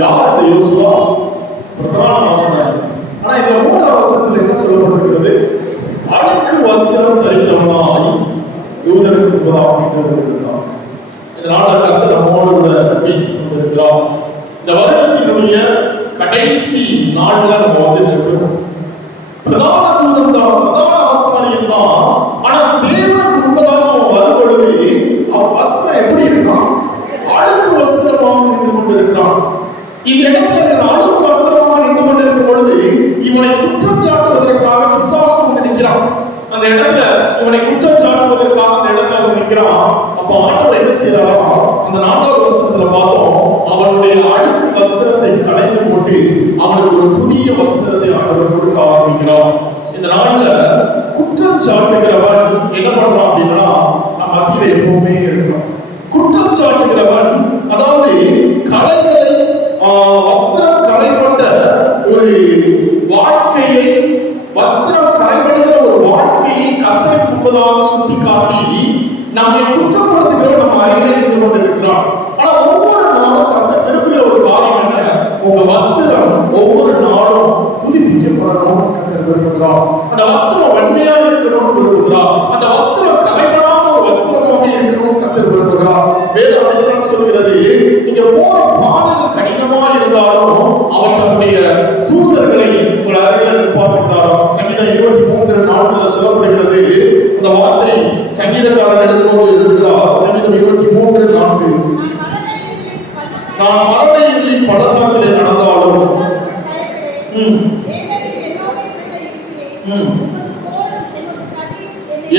யார் இந்த யோசுவா? பிரதான ஆசாரியர். ஆனா இந்த 3வது வசனத்தில் என்ன சொல்லப்பட்டிருக்கிறது? அழுக்கு வஸ்திரம் தரித்தவனாய் தூதனுக்கு முன்பதாக நின்று கொண்டிருக்கிறான். இதனால கர்த்தர் நம்மோடு கூட பேசிக் கொண்டிருக்கிறார். இந்த வருடத்தினுடைய கடைசி நாள்ல நம்ம வந்து இருக்கிறோம். பிரதான தூதன் தான், பிரதான ஆசாரியன் தான். ஆனா தேவனுக்கு முன்பதாக அவன் வரும்பொழுது அவன் வஸ்திரம் எப்படி இருக்கான்? அழுக்கு வஸ்திரமாக நின்று கொண்டிருக்கிறான். இந்த இடத்துல அழுக்கு வஸ்திரமாக நின்று கொண்டிருக்கும் பொழுது இவனை குற்றம் சாட்டுவதற்காக பிசாசு வந்து நிற்கிறான். அந்த இடத்துல இவனை குற்றம் சாட்டுவதற்காக அந்த இடத்துல வந்து நிற்கிறான். அப்ப ஆண்டவர் என்ன செய்யறாரா? அந்த 4வது வசனத்துல பார்த்தோம், அவனுடைய அழுக்கு வஸ்திரத்தை களைந்து போட்டு அவனுக்கு ஒரு புதிய வஸ்திரத்தை ஆண்டவர் கொடுக்க ஆரம்பிக்கிறார். இந்த நாள்ல குற்றம் சாட்டுகிறவன் என்ன பண்றான் அப்படின்னா, நம்ம மத்தியில எப்பவுமே இருக்கிறோம். குற்றம் சாட்டுகிறவன், அதாவது கலைகளை வஸ்திரம் கரைப்பட்ட ஒரு வாழ்க்கையை, வஸ்திரம் கரைப்படுகிற ஒரு வாழ்க்கையை கர்த்தருக்கு முன்பதாக சுட்டி காட்டி நம்மை குற்றப்படுத்துகிறவன் நம்ம அருகிலே நின்று கொண்டிருக்கிறான். ஆனா ஒவ்வொரு நாளும் கர்த்தர் விரும்புகிற ஒரு காரியம் என்ன? உங்க வஸ்திரம் ஒவ்வொரு நாளும் புதுப்பிக்கப்படணும் கர்த்தர் விரும்புகிறார். அந்த வஸ்திரம் வெண்மையாக இருக்கணும்னு விரும்புகிறார். அந்த வஸ்திரம் கரைபடாத ஒரு வஸ்திரமாக இருக்கணும் கர்த்தர் விரும்புகிறார். வேதம் சொல்கிறது, நீங்க போற பாதைகள் கடினமா இருந்தாலும் அவர் தன்னுடைய தூதர்களை உங்கள் அருகில் நிற்பாட்டுகிறாராம். சங்கீதம் 23:4 சொல்லப்படுகிறது. அந்த வார்த்தை சங்கீதக்காரன் எழுதும்போது எழுதுகிறார். சங்கீதம் 23:4, நான் மரண பள்ளத்தாக்கிலே நடந்தாலும்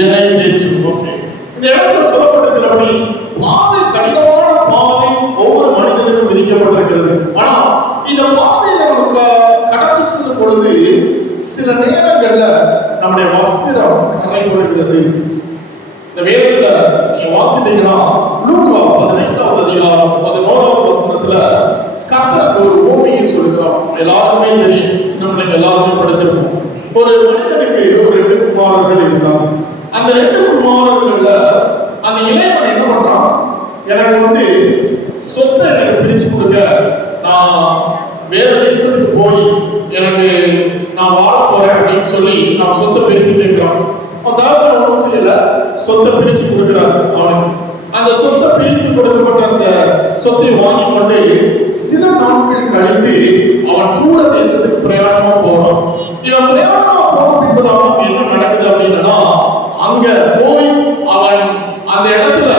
என்னை தேற்றும். ஓகே, இந்த இடத்துல சொல்லப்பட்டிருக்கிறபடி பாதை கடினமான பாதை ஒவ்வொரு மனிதனுக்கும் விதிக்கப்பட்டிருக்கிறது. ஆனா இந்த பாதையில நமக்கு கடந்து செல்லும் பொழுது சில நேரங்கள்ல நம்முடைய வஸ்திரம் கரைப்படுகிறது. இந்த வேதத்துல நீங்க வாசித்தீங்கன்னா லூக்கா 15வது அதிகாரம் 11வது வசனத்துல கர்த்தர் ஒரு பூமியை சொல்லுகிறார். எல்லாருமே தெரியும், சின்ன பிள்ளைங்க எல்லாருமே படிச்சிருக்கோம். ஒரு மனிதனுக்கு ஒரு 2 குமாரர்கள் இருந்தாங்க. அந்த 2 குமாரர்கள்ல அந்த இளையவன் என்ன பண்றான்? எனக்கு வந்து சொத்தை எனக்கு பிரிச்சு கொடுங்க, நான் வேற தேசத்துக்கு போய் எனக்கு நான் வாழ போறேன் அப்படின்னு சொல்லி நான் சொத்தை பிரிச்சு கேட்கிறான். அதாவது ஒன்றும் செய்யல, சொத்தை பிரிச்சு கொடுக்கிறார் அவனுக்கு. அந்த சொத்தை பிரித்து கொடுக்கப்பட்ட அந்த சொத்தை வாங்கி கொண்டு சில நாட்கள் கழித்து அவன் தூர தேசத்துக்கு பிரயாணமா போறான். இவன் பிரயாணமா போன பின்பதாக என்ன நடக்குது அப்படின்னா, அங்க போய் அவன் அந்த இடத்துல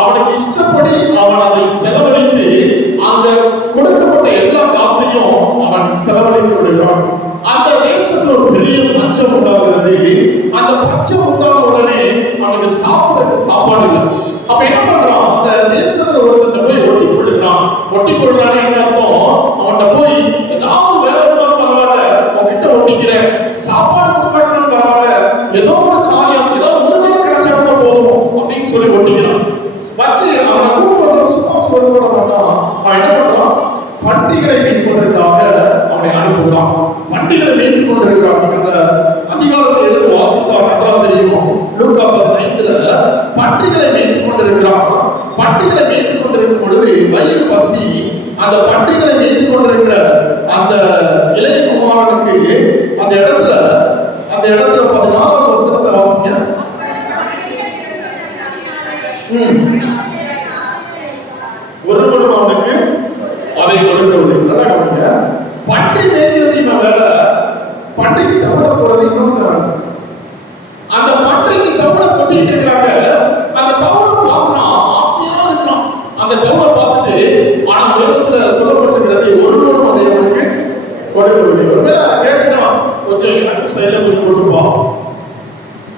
அவனுக்கு இஷ்டப்படி அவன் அதை செலவழித்து அங்க கொடுக்கப்பட்ட எல்லா காசையும் அவன் செலவழித்து விடுகிறான். அந்த தேசத்துல ஒரு பெரிய பஞ்சம் உண்டாகிறது. அந்த பஞ்சம் உண்டான உடனே அவனுக்கு சாப்பிடறதுக்கு சாப்பாடு இல்லை. அப்ப என்ன பண்றான்? அந்த தேசத்துல ஒருத்தர் போய் ஒட்டி கொள்ளுகிறான். ஒட்டி கொள்றானே என்ன அர்த்தம்? அவன்கிட்ட போய் ஏதாவது வேலை இருந்தாலும் பரவாயில்ல, உன்கிட்ட ஒட்டிக்கிறேன், சாப்பாடு கொடுக்காட்டாலும் பரவாயில்ல, ஏதோ ஒரு காரியம், ஏதாவது ஒரு வேலை கிடைச்சா கூட போதும் அப்படின்னு சொல்லி ஒட்டிக்கிறான். வச்சு அவனை கூப்பிட்டு வந்து சும்மா சொல்ல மேய்ப்பதற்காக அவனை அனுப்புகிறான். பண்டிகளை மேய்த்துக் கொண்டிருக்கிறான். அந்த அதிகாரத்தை எடுத்து வாசித்தார் நன்றாக தெரியும். லூக்கா 15 பண்டிகளை மேய்த்துக் கொண்டிருக்கிறான். பண்டிகளை மேய்த்துக் கொண்டிருக்கும் பொழுது வயிறு பசி. அந்த பண்டிகளை மேய்த்துக் கொண்டிருக்கிற அந்த இளைய குமாரனுக்கு அந்த இடத்துல 14வது வசனத்தை வாசிங்க. ஒருவனும் அவனுக்கு அதை கொடுக்கவில்லை. பன்றி மேய்க்கிறது இவன் வேலை, பன்றிக்கு தவிட போறது இன்னொரு வேலை. அந்த பன்றிக்கு தவிட கொட்டிட்டு இருக்கிறாங்க. அந்த தவிட பார்க்கலாம், ஆசையா இருக்கலாம். அந்த தவிட பார்த்துட்டு ஆனா வேதத்துல சொல்லப்பட்டிருக்கிறது ஒருவனும் அதை அவனுக்கு கொடுக்கவில்லை. ஒருவேளை கேட்டான், கொஞ்சம் எனக்கு செயல கொஞ்சம் கொடுப்பா,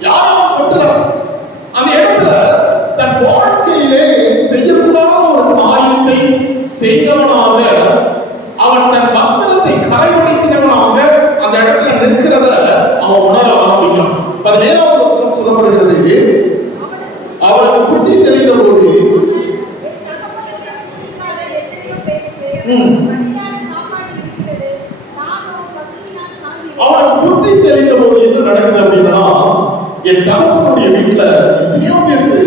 யாரும் கொட்டலாம். அந்த இடத்துல தன் வாழ்க்கையிலே செய்யக்கூடாத ஒரு காரியத்தை செய்தவனாக, அவன் தன் வஸ்திரத்தை கரைப்படுத்தினவனாக அந்த இடத்துல நிற்கிறத அவன் உணர ஆரம்பிக்கிறான். 17வது வசனம் சொல்லப்படுகிறது, அவனுக்கு புத்தி தெரிந்த போது அவனுக்கு புத்தி தெரிந்த போது என்ன நடக்குது அப்படின்னா, என் தகப்பனுடைய வீட்டுல எத்தனையோ பேருக்கு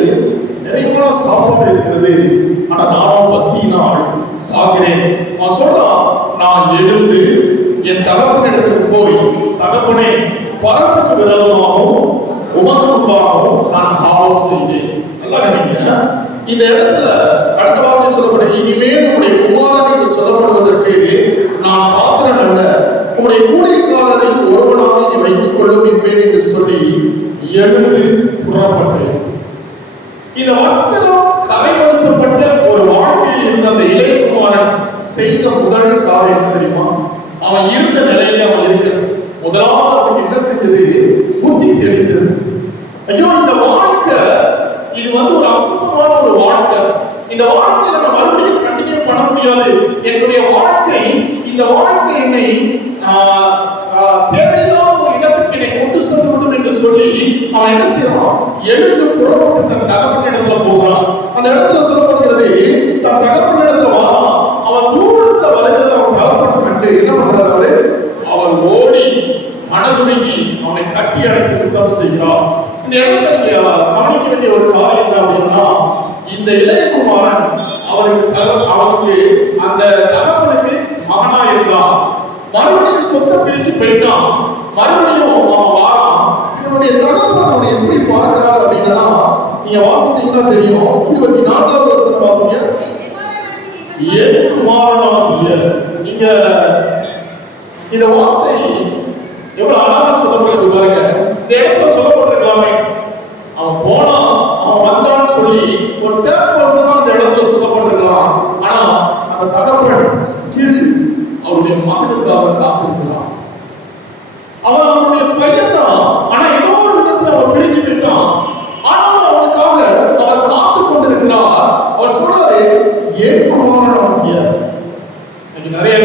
நிறைவான சாப்பாடு இருக்கிறது, ஆனா நானும் பசியினால் சாகிறேன். அவன் சொல்றான், நான் எழுந்து என் தகப்பனிடத்துக்கு போய், தகப்பனே, பரப்புக்கு விரோதமாகவும் உமக்கு முன்பாகவும் நான் பாவம் செய்தேன். நல்லா கவனிங்க. இந்த இடத்துல அடுத்த வார்த்தை சொல்லப்படுது, இனிமேல் உங்களுடைய குமாரன் என்று சொல்லப்படுவதற்கு நான் பாத்திரம் அல்ல, உங்களுடைய கூலிக்காரரில் ஒருவனாக நீ வைத்துக் கொள்ளும் என்பேன் என்று சொல்லி எழுந்து புறப்பட்டேன். இந்த வஸ்திரம் கரைப்படுத்தப்பட்ட ஒரு வாழ்க்கையில் இருந்த அந்த இளையகுமாரன் செய்த முதல் காரியம் என்ன தெரியுமா? அவன் இருந்த நிலையிலே அவன் இருக்கிறான். முதலாவது அவனுக்கு என்ன செஞ்சது? புத்தி தெளிந்தது. ஐயோ, இந்த வாழ்க்கை இது ஒரு அசுத்தமான ஒரு வாழ்க்கை. இந்த வாழ்க்கையில நம்ம மறுபடியும் கண்டினியூ பண்ண முடியாது. என்னுடைய வாழ்க்கை, இந்த வாழ்க்கை என்னை தேவையில்லாத ஒரு இடத்துக்கு என்னை கொண்டு சென்று விடும் என்று சொல்லி அவன் என்ன செய்யறான்? எழுந்து புறப்பட்டு தன் தகப்பன் இடத்துல போகிறான். அந்த இடத்துல சொல்லப்படுகிறது, தன் தகப்பன் இடத்துல வாரான். அவன் தூரத்துல வருகிறத அவன் தகப்பன் கண்டு என்ன பண்றாரு? அவன் ஓடி மனதுருகி அவனை கட்டி அடைத்து யுத்தம் செய்கிறான். இந்த இடத்துல நீங்க கவனிக்க வேண்டிய ஒரு காரியம் என்ன அப்படின்னா, இந்த இளையகுமாரன் அவனுக்கு அந்த தகப்பனுக்கு மகனா இருந்தான். மறுபடியும் சொத்தை பிரிச்சு போயிட்டான். மறுபடியும் அவன் வாரான். இவனுடைய தகப்பன் அவனை எப்படி பார்க்கிறார் அப்படின்னா, நீங்க வாசித்தீங்கன்னா தெரியும். 24வது வசனம் வாசிங்க. என் குமாரனாகிய, நீங்க இந்த வார்த்தை எவ்வளவு அழகா சொல்லப்படுது பாருங்க. இந்த இடத்துல சொல்லப்பட்டிருக்கலாமே, அவன் போனான், அவன் வந்தான்னு சொல்லி ஒரு தேர்ட் பர்சனா அந்த இடத்துல சொல்லப்பட்டிருக்கலாம். ஆனா அந்த தகப்பன் ஸ்டில் அவருடைய மகனுக்காக காத்திருக்கிறான். அவன் அவனுடைய பையன் தான், ஆனா ஏதோ ஒரு விதத்துல அவன் பிரிஞ்சு விட்டான். ஆனாலும் அவனுக்காக அவர் காத்து கொண்டிருக்கிறார். அவர் சொல்றாரு, என் குமாரனாகிய. இன்னைக்கு நிறைய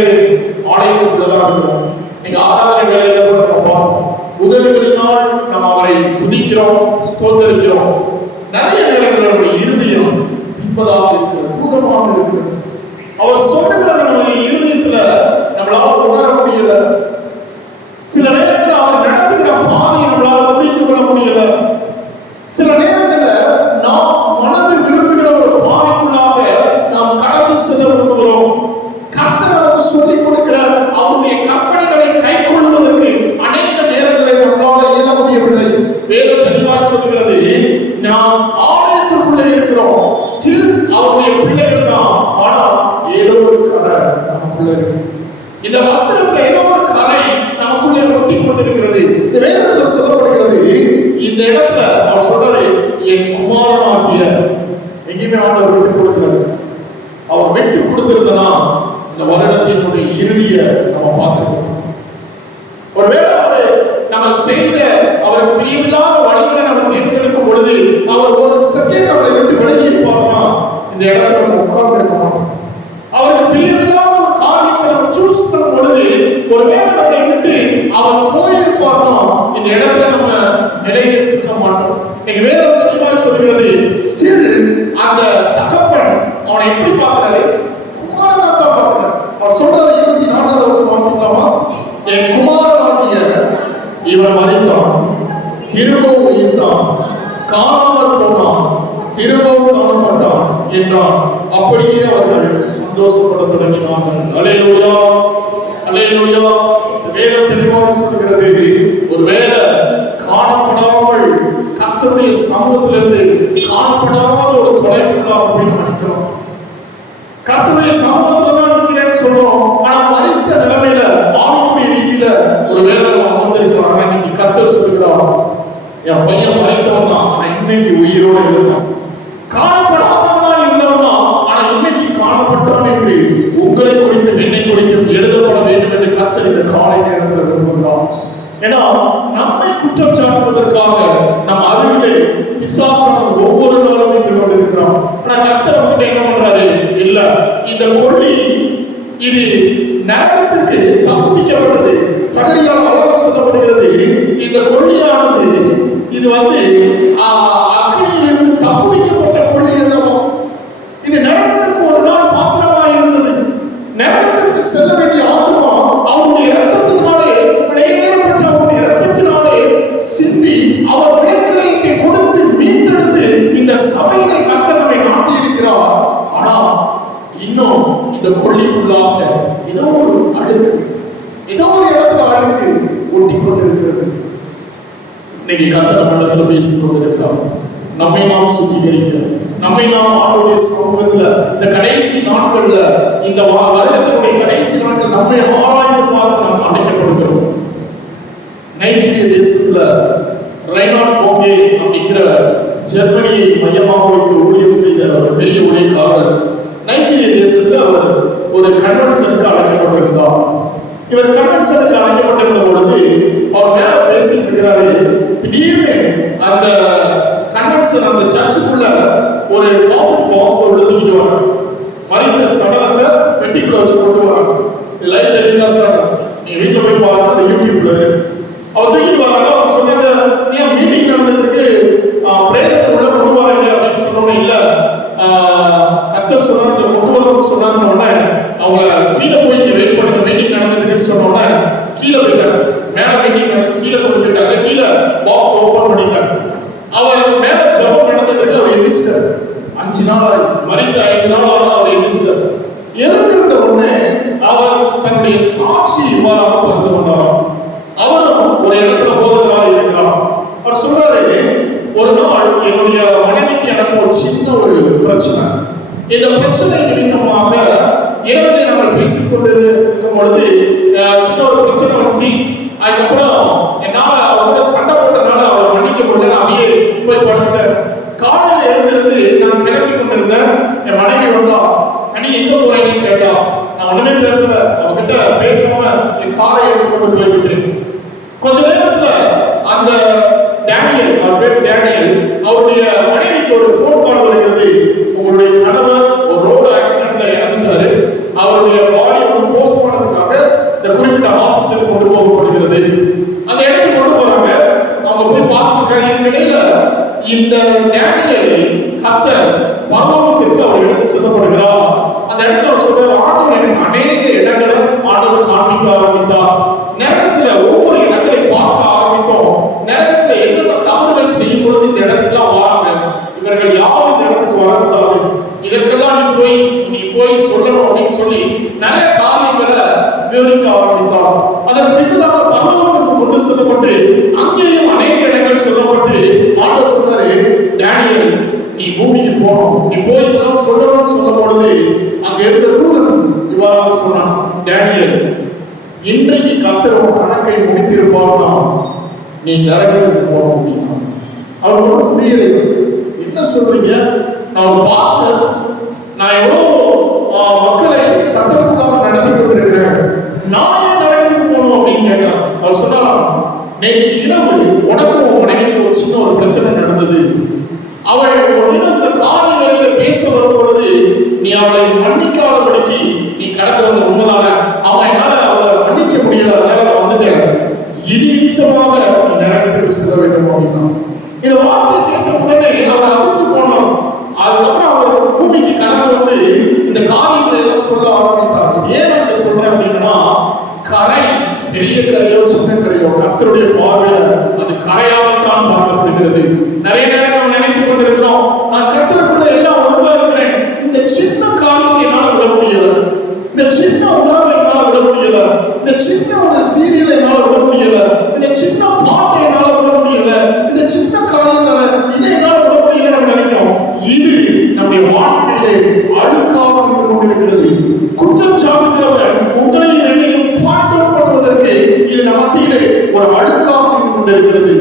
ஆலயத்துக்குள்ளதான் இருக்கிறோம். நீங்க ஆராதனை வேலையில கூட நம்ம பார்ப்போம். உதவிகளினால் நம்ம அவரை துதிக்கிறோம், ஸ்தோத்தரிக்கிறோம். நிறைய நேரங்கள் அவருடைய இருதயம் பின்பதாக இருக்கிறது, தூரமாக இருக்கிறது. அவர் சொல்லுகிறத நம்ம இருதயத்துல நம்மளால உணர முடியல. சில நேரங்களில் அவர் நடத்துகிற பாதையை நம்மளால புரிந்து கொள்ள முடியல. சில நேரங்களில் நாம் மனதில் விரும்புகிற ஒரு பாதைக்குள்ளாக நாம் கடந்து செல்ல விரும்புகிறோம். கர்த்தர் நமக்கு சொல்லிக் கொடுக்கிற அவருடைய கற்பனைகளை கை கொள்வதற்கு அநேக நேரங்களில் நம்மளால இயல முடியவில்லை. வேதம் தெளிவாக சொல்லுகிறது, நாம் ஆலயத்திற்குள்ளே இருக்கிறோம், ஸ்டில் அவருடைய பிள்ளைகள் தான். ஆனா ஏதோ ஒரு கரை நமக்குள்ள இருக்கு. இந்த வஸ்திரத்துல ஏதோ ஒரு கரை நமக்குள்ளே ஒட்டி கொண்டிருக்கிறது. இந்த வேதத்துல சொல்லப்படுகிறது, இந்த இடத்துல அவர் சொல்றாரு, என் குமாரனாகிய. எங்கேயுமே ஆண்டவர் விட்டு கொடுக்கிறார். அவர் விட்டு கொடுத்திருந்தனா இந்த வருடத்தினுடைய இறுதியை நம்ம பார்த்திருக்கோம். ஒருவேளை அவரு நம்ம செய்த அவருக்கு பிரியமில்லாத வழிகளை நம்ம தேர்ந்தெடுக்கும் பொழுது அவர் ஒரு செகண்ட் அவரை விட்டு விலகி இருப்பார்னா இந்த இடத்துல நம்ம உட்கார்ந்து இருக்க மாட்டோம். அவருக்கு பிரியமில்லாத ஒரு காரியத்தை நம்ம சூஸ் பண்ணும் பொழுது ஒருவேளை நம்மளை விட்டு அவர் போயிருப்பார்னா இந்த இடத்துல நம்ம நிலைநிறுத்திக்க மாட்டோம். நீங்க வேதம் தெளிவாக சொல்கிறது, ஸ்டில் அந்த தகப்பன் அவனை எப்படி பார்க்கிறாரு? குமாரனா தான் பார்க்கிறார். அவர் சொல்றாரு 24 உயிர்த்தான், காணாமல் போனான், திரும்பவும் காணப்பட்டான் என்றான். அப்படியே அவர்கள் சந்தோஷப்பட தொடங்கினார்கள். அல்லேலூயா, அல்லேலூயா. வேதம் தெளிவாக சொல்கிறது, ஒருவேளை காணப்படாமல் கர்த்தருடைய சமூகத்திலிருந்து காணப்படாத ஒரு கொலைக்குள்ளாக போய் நினைக்கிறோம். கர்த்தருடைய சமூகத்துல தான் நிற்கிறேன்னு சொல்றோம். ஆனா மறித்த நிலைமையில ஆவிக்குரிய ரீதியில ஒரு வேலை நம்ம அமர்ந்திருக்கிறோம். இன்னைக்கு கர்த்தர் சொல்லுகிறார், என் பையன் மறைத்தவன் தான், ஆனா இன்னைக்கு உயிரோட இருந்தான். காணப்படாதவன் இருந்தவன் தான், ஆனா இன்னைக்கு காணப்பட்டான் என்று உங்களை குறித்து என்னை குறித்து எழுதப்பட வேண்டும் என்று கர்த்தர் இந்த காலை நேரத்தில் விரும்புகிறார். ஏன்னா நம்மை குற்றம் சாட்டுவதற்காக நம் அருகிலே விசுவாசம் ஒவ்வொரு நாளும் நின்று கொண்டிருக்கிறான். ஆனா கர்த்தர் அவர்கிட்ட என்ன பண்றாரு? இல்ல, இந்த கொள்ளி இது நரகத்திற்கு தப்பிக்கப்பட்டது. சகரியால் அழகா சொல்லப்படுகிறது, இந்த கொள்ளியானது இது அக்னியிலிருந்து தப்பிக்கப்பட்ட கொள்ளி அல்லவா? இது நரகத்திற்கு ஒரு நாள் பாத்திரமாக இருந்தது. நரகத்திற்கு செல்ல வேண்டிய ஆத்மா அவருடைய இரத்தத்தினாலே விளையேறப்பட்ட அவருடைய இரத்தத்தினாலே சிந்தி அவர் விளக்கிரயத்தை கொடுத்து மீட்டெடுத்து இந்த சபையிலே கர்த்தர் நம்மை நாட்டி இருக்கிறார். ஆனா இன்னும் இந்த கொள்ளிக்குள்ளாக ஏதோ ஒரு அழுக்கு, ஏதோ ஒரு இடத்துல அழுக்கு ஒட்டி கொண்டிருக்கிறது. இன்னைக்கு கர்த்தர் மண்டலத்தில் பேசிக் கொண்டிருக்கிறார். நம்மை நாம் சுத்திகரிக்கிறோம். நம்மை நாம் ஆளுடைய சமூகத்துல இந்த கடைசி நாட்கள்ல, இந்த வருடத்தினுடைய கடைசி நாட்கள் நம்மை ஆராய்ந்து பார்த்து நாம் அழைக்கப்படுகிறோம். நைஜீரிய தேசத்துல ரைனால்ட் போங்கே அப்படிங்கிற ஜெர்மனியை மையமாக வைத்து ஊழியம் செய்த ஒரு பெரிய ஊழியக்காரர் நைஜீரிய தேசத்துல அவர் ஒரு கன்வென்ஷனுக்கு அழைக்கப்பட்டிருந்தார். இவர் கன்வென்ஷனுக்கு அழைக்கப்பட்டிருந்த பொழுது அவர் மேல பேசிட்டு இருக்கிறாரு. திடீர்னு அந்த கன்வென்ஷன் அந்த சர்ச்சுக்குள்ள ஒரு காஃபி பாக்ஸ் தூக்கிட்டு வராங்க. மறித்த சடலத்தை பெட்டிக்குள்ள வச்சு கொண்டு வராங்க. லைவ் டெலிகாஸ்ட் நீங்க வீட்டுல போய் பாருங்க, அது யூடியூப்ல அவர் தூக்கிட்டு வராங்க. அவர் சொன்னாங்க, ஏன் மீட்டிங் நடந்துட்டு இருக்கு, பிரேதத்தை உள்ள கொண்டு வராங்க அப்படின்னு சொன்னோன்னே, இல்ல கர்த்தர் சொன்னாங்க கொண்டு வரணும்னு சொன்னாங்க. உடனே அவங்க கீழே போய் இங்க வெயிட் பண்ணுங்க, மீட்டிங் நடந்துட்டு இருக்குன்னு சொன்ன உடனே கீழே போயிட்டாங்க. மேல மீட்டிங் நடந்து கீழே கொண்டு போயிட்டாங்க. கீழே பாக்ஸ் ஓபன் பண்ணிட்டாங்க. அவர் மேல ஜெபம் நடந்துட்டு இருக்கு. அவர் எந்திரிச்சிட்டார். 5 நாள் மறித்த 5 நாள் அவர் எந்திரிச்சிட்டார். எழுந்திருந்த உடனே அவர் தன்னுடைய சாட்சி இவ்வாறாக பகிர்ந்து கொண்டாராம். அவரும் ஒரு இடத்துல போதகராக இருக்கிறார். அவர் சொல்றாரு, ஒரு நாள் என்னுடைய மனைவிக்கு எனக்கு ஒரு சின்ன ஒரு பிரச்சனை. இந்த பிரச்சனை நிமித்தமாக இரவு நாங்கள் பேசிக்கொண்டு இருக்கும் பொழுது சின்ன ஒரு பிரச்சனை வச்சு, அதுக்கப்புறம் என்னால அவரோட சண்டை போட்டனால அவர் மன்னிக்க முடியல. அப்படியே போய் படுத்துட்டேன். காலையில் எழுந்திருந்து நான் கிளம்பி கொண்டிருந்தேன். என் மனைவி வந்தா, அண்ணி எங்க போறீங்கன்னு கேட்டா. நான் ஒண்ணுமே பேசல, அவகிட்ட பேசாம என் காரை எடுத்து கொண்டு போய்விட்டேன். கொஞ்ச நேரத்துல அந்த டேனியல், அவர் பேர் டேனியல், அவருடைய மனைவிக்கு ஒரு போன் கால் வருகிறது. உங்களுடைய கணவர் ஒரு ரோடு ஆக்சிடென்ட்ல இறந்துட்டாரு. அவருடைய பாடி போஸ்ட்மார்ட்டத்துக்காக இந்த குறிப்பிட்ட ஹாஸ்பிட்டலுக்கு கொண்டு போகப்படுகிறது. அந்த இடத்துக்கு கொண்டு போறாங்க. அவங்க போய் பார்த்துருக்காங்க. இடையில இந்த டேனியலை கர்த்தர் பரலோகத்திற்கு அவர் எடுத்து செல்லப்படுகிறார். அந்த இடத்துல அவர் சொல்றாரு, ஆண்டவர் எனக்கு அநேக இடங்களை ஆண்டவர் காண்பிக்க ஆரம்பித்தார். நரகத்துல ஒவ்வொரு இடங்களை பார்க்க ஆரம்பித்தோம். நரகத்துல என்னென்ன தவறுகள் செய்யும் பொழுது இந்த இடத்துக்குலாம் வராங்க. இவர்கள் யாரும் இந்த இடத்துக்கு வரக்கூடாது, இதற்கெல்லாம் நீ போய் சொல்லணும் அப்படின்னு சொல்லி நிறைய காரியங்களை விவரிக்க ஆரம்பித்தார். அதற்கு பின்பதாக பரலோகத்திற்கு கொண்டு செல்லப்பட்டு அங்கேயும் அநேக இடங்கள் சொல்லப்பட்டு ஆண்டவர் சொன்னாரு, டேனியல் நீ பூமிக்கு போகணும், நீ போய் இதெல்லாம் சொல்லணும்னு சொல்லும் பொழுது அங்க இருந்த தூதன் இவ்வாறாக சொன்னான், டேனியல் இன்றைக்கு கர்த்தர் கணக்கை முடித்திருப்பார்னா நீ நரகத்துக்கு போகணும் அப்படின்னா. அவருக்கு ஒன்றும் புரியலை. என்ன சொல்றீங்க? நான் ஒரு பாஸ்டர், நான் எவ்வளோ மக்களை கர்த்தருக்காக நடத்தி கொண்டிருக்கிறேன், நான் ஏன் நரகத்துக்கு போகணும் அப்படின்னு கேட்டான். அவர் சொன்னார், நேற்று இரவு உனக்கும் உன் மனைவிக்கு ஒரு சின்ன ஒரு பிரச்சனை நடந்தது. அவள் ஒரு தினம் இந்த காலை வேளையில பேச வரும் பொழுது நீ அவளை மன்னிக்காதபடிக்கு நீ கடந்து வந்த உண்மைதான, அவன் என்னால அவளை மன்னிக்க முடியல, அதனால நான் வந்துட்டேன். இது நிமித்தமாக நீ நரகத்துக்கு செல்ல வேண்டும் அப்படின்னா. இந்த வார்த்தை கேட்ட உடனே அவர் அதிர்ந்து போனார். அதுக்கப்புறம் அவர் பூமிக்கு கடந்து வந்து இந்த காரியங்களை எல்லாம் சொல்ல ஆரம்பித்தார். ஏன் நான் சொல்றேன் அப்படின்னா, கரை பெரிய கரையோ சின்ன கரையோ கர்த்தருடைய பார்வையில அது கரையாகத்தான் பார்க்கப்படுகிறது. இருக்கிறது. நிறைய நேரம் நாம் நினைத்துக் கொண்டிருக்கிறோம், நான் கர்த்தருக்குள்ள எல்லாம் ஒழுங்கா இருக்கிறேன், இந்த சின்ன காரியத்தை என்னால விட முடியல, இந்த சின்ன உணவை என்னால விட முடியல, இந்த சின்ன ஒரு சீரியலை என்னால விட முடியல, இந்த சின்ன பாட்டை என்னால விட முடியல, இந்த சின்ன காரியங்களை இதை என்னால விட முடியல நம்ம நினைக்கிறோம். இது நம்முடைய வாழ்க்கையிலே அழுக்காக இருந்து கொண்டிருக்கிறது. குற்றம் சாட்டுகிறவர் உங்களை என்னையும் பாயிண்ட் அவுட் பண்ணுவதற்கு இது நம்ம மத்தியிலே ஒரு அழுக்காக இருந்து கொண்டிருக்கிறது.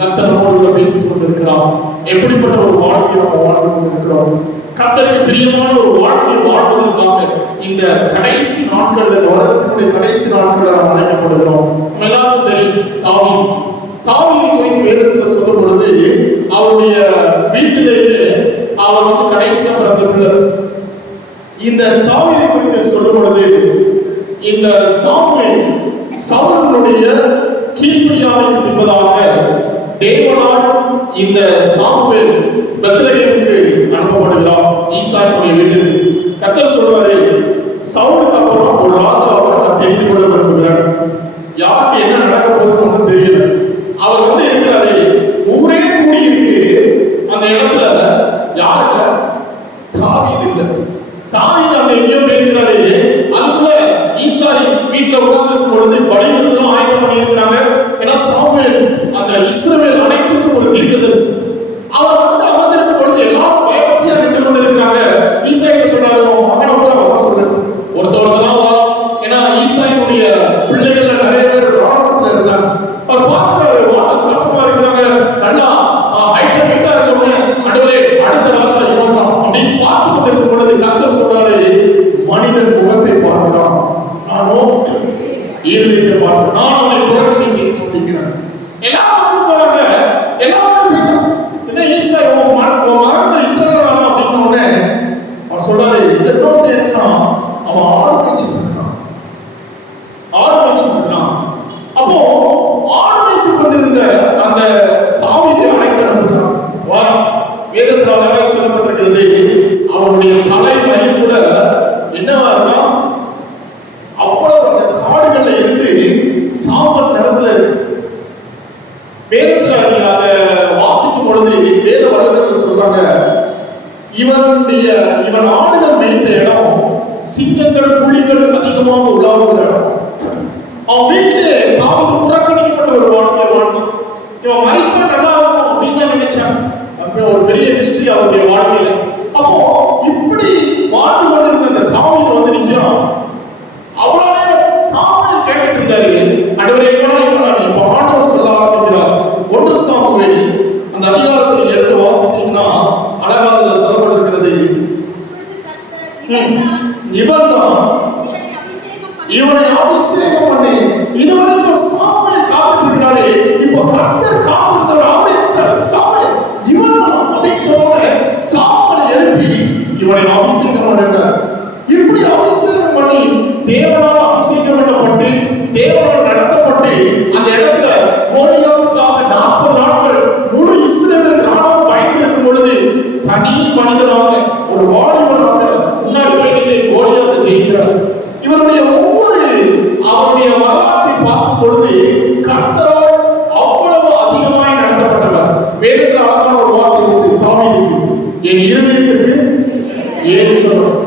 கர்த்தர் நம்மோடு பேசிக் கொண்டிருக்கிறார். எப்படிப்பட்ட ஒரு வாழ்க்கை நம்ம வாழ்ந்து கொண்டிருக்கிறோம்? கர்த்தருக்கு பிரியமான ஒரு வாழ்க்கையை வாழ்வதற்காக இந்த கடைசி நாட்கள், இந்த வருடத்தினுடைய கடைசி நாட்கள் நாம் அழைக்கப்படுகிறோம். எல்லாருக்கும் தெரியும், தாவீது குறித்து வேதத்தில் சொல்லும் பொழுது அவருடைய வீட்டிலேயே அவர் கடைசியா பிறந்த பிள்ளை. இந்த தாவீதை குறித்து சொல்லும் பொழுது இந்த சாமுவேல் சவுலுடைய கீழ்ப்படியாமைக்கு பின்பதாக தேவனால் இந்த சாமுவேல் பெத்லகேமுக்கு அனுப்பப்படுகிறார், ஈசாயினுடைய வீட்டுக்கு. கர்த்தர் சொல்றாரு, சவுலுக்கு அப்புறம் ஒரு ராஜாவை நான் தெரிந்து கொள்ள விரும்புகிறேன். யாருக்கு என்ன நடக்க போகுதுன்னு தெரியல. அவர் இருக்கிறாரு, ஊரே கூடியிருக்கு, அந்த இடத்துல யாருல தாவீது இல்ல. தாவீது அங்க எங்கேயோ போயிருக்கிறாரு. அதுக்குள்ள ஈசாய் வீட்டுல உட்கார்ந்து பொழுது பலிபீடம் ஆயத்தம் பண்ணி இருக்கிறாங்க. ஏன்னா சாமுவேல் அந்த இஸ்ரவேல் அனைத்துக்கும் ஒரு தீர்க்கதரிசி. அவர் அமர்ந்திருக்கும் பொழுது எல்லாரும் பயபக்தியா நின்று கொண்டு இருக்கிறாங்க. ஈசாயிட்ட சொன்னாரு, மகனை கூட வர சொல்றேன். ஒருத்தவர்தான் வரும். ஏன்னா ஈசாயினுடைய பிள்ளைகள்ல நிறைய பேர் ராணுவத்துல இருந்தாங்க. அவர் பார்க்கிறாரு, சிறப்பமா இருக்கிறாங்க, நல்லா ஹைட்ரா இருக்கவங்க, நடுவே அடுத்த ராஜா இவன் தான் அப்படின்னு பார்த்து கொண்டிருக்கும் பொழுது கர்த்தர் சொல்றாரு, மனிதன் முகத்தை பார்க்கிறான், நானும் இருதயத்தை பார்க்கிறேன், நான் அவனை புறக்கணிக்கிறேன். எல்லாரும் போறாங்க, எல்லாரும் போயிட்டான். என்ன ஈசாய் உன் மகன் இத்தனை அப்படின்னு உடனே அவர் சொல்றாரு, என்னோட இருக்கான், அவன் ஆடு மேய்ச்சி பண்றான். அப்போ ஆடு மேய்த்து கொண்டிருந்த அந்த தாவீதை அழைத்து அனுப்புகிறான். வாரம் வேதத்தில் அழகாக சொல்லப்பட்டிருக்கிறது, அவனுடைய தலைமயிர் கூட என்னவா இருக்கா, அவ்வளவு அந்த காடுகள்ல இருந்து சாம்பல் நிறத்துல இருக்கு. வேதத்துல அதை வாசிக்கும் பொழுது வேத வல்லுநர்கள் சொல்றாங்க, இவன் ஆடுகள் மேய்த்த இடம் சிங்கங்கள் புலிகள் அதிகமாக உலாவுகிற இடம். அவன் வீட்டிலே தாவீது புறக்கணிக்கப்பட்ட ஒரு வாழ்க்கை வாழ்ந்தான். இவன் மறித்தா நல்லா இருக்கும் அப்படின்னு தான் நினைச்சான். ஒரு பெரிய ஹிஸ்டரி அவருடைய வாழ்க்கையில. அப்போ இப்படி வாழ்ந்து கொண்டிருந்த அந்த தாவீது நிற்கிறான். அவ்வளவு சாமுவேல் கேட்டுட்டு இருந்தாரு, அடுவரே இப்ப ஆண்டவர் சொல்ல ஆரம்பிக்கிறார். 1 சாமுவேல் அந்த அதிகாரத்தை நீங்க எடுத்து வாசித்தீங்கன்னா அழகா அதுல சொல்லப்பட்டிருக்கிறது, இவனை அபிஷேகம் பண்ணி இதுவரைக்கும் சாமுவேல் காத்திருக்கிறாரு, இப்போ கர்த்தர் காத்திருந்தவர் அவரை சாமுவேல் இவன் தான் அப்படின்னு சொல்ல சாமுவேலை எழுப்பி இவனை அபிஷேகம் பண்ணிட்டார். இப்படி அபிஷேகம் பண்ணி தேவனால் அபிஷேகம் பண்ணப்பட்டு தேவனால் நடத்தப்பட்டு அந்த இடத்துல கோலியாத்துக்காக 40 நாட்கள் முழு இஸ்ரவேல் ராணுவம் பயந்திருக்கும் பொழுது தனி மனிதனாக ஒரு வாலிபனாக முன்னாடி போயிட்டு கோலியாத்தை ஜெயிக்கிறார். இவருடைய ஒவ்வொரு அவருடைய வரலாற்றை பார்க்கும் பொழுது கர்த்தரால் அவ்வளவு அதிகமாய் நடத்தப்பட்டவர். வேதத்தில் அழகான ஒரு வார்த்தை உண்டு தாவீதுக்கு, என் இருதயத்திற்கு ஏன் சொல்றோம்.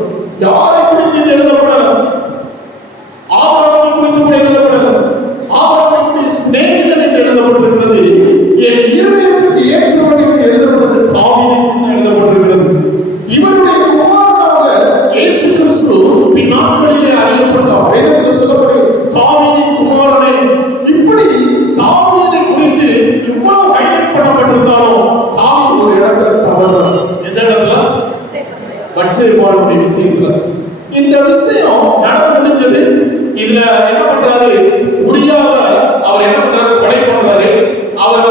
யாரை குறித்து இது எழுதப்படல? ஆபிரகாமை குறித்து கூட எழுதப்படல. ஆபிரகாமுடைய சிநேகிதன் என்று எழுதப்பட்டிருக்கிறது. என் இருதயத்திற்கு ஏற்றவன் என்று எழுதப்பட்டது தாவீதை குறித்து எழுதப்பட்டிருக்கிறது. இவருடைய குமாரனாக இயேசு கிறிஸ்து பின்னாட்களிலே அறியப்பட்டார். வேதத்தில் சொல்லப்படும் தாவீதின் குமாரனே. இப்படி தாவீதை குறித்து இவ்வளவு ஹைலைட் பண்ணப்பட்டிருந்தாலும் தாவீது ஒரு இடத்துல தவறுறார். எந்த இடத்துல? பட்சேபாவுடைய விஷயத்துல. இந்த விஷயம் நடந்து முடிஞ்சது. இதுல என்ன பண்றாரு, உரியாவை அவர் என்ன பண்றாரு, கொலை பண்றாரு. அவர்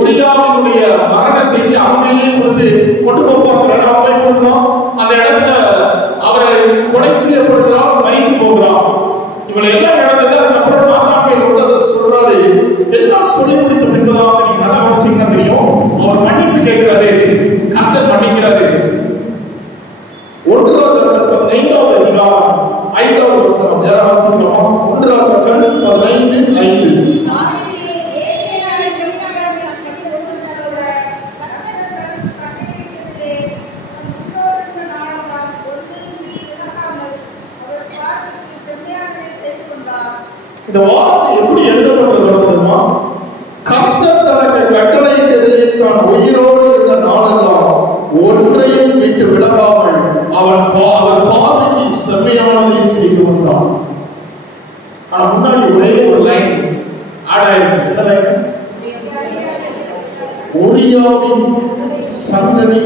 உரியாவினுடைய மரண செய்தி அவங்களே கொண்டு போகிறார். அவங்களே கொடுக்கிறோம். அந்த இடத்துல அவரை கொலை செய்யப்படுகிறார், மறித்து போகிறார். இவளை எல்லாம் நடந்தது. அதுக்கப்புறம் நாத்தாமையில் அதை சொல்றாரு. எல்லாம் சொல்லி முடித்த பின்பதாக நீங்க நல்லா வச்சீங்கன்னா தெரியும், அவர் மன்னிப்பு கேட்கிறாரு, கர்த்தர் மன்னிக்கிறாரு. 1 ராஜாக்கள் 15வது அதிகாரம் 5வது வசனம் யாரா வாசிக்கிறோம்? 1 ராஜாக்கள் 15:5. இந்த வார்த்தை எப்படி எழுதப்பட்டிருக்கிறது தெரியுமா? கர்த்தர் தனக்கு கட்டளையிட்டதிலே தான் உயிரோடு இருந்த நாளெல்லாம் ஒன்றையும் விட்டு விலகாமல் அவன் பார்வைக்கு செம்மையானதை செய்து வந்தான். ஆனா முன்னாடி ஒரே ஒரு லைன் ஆட் ஆயிருக்கு. என்ன லைன்? உரியாவின் சங்கதி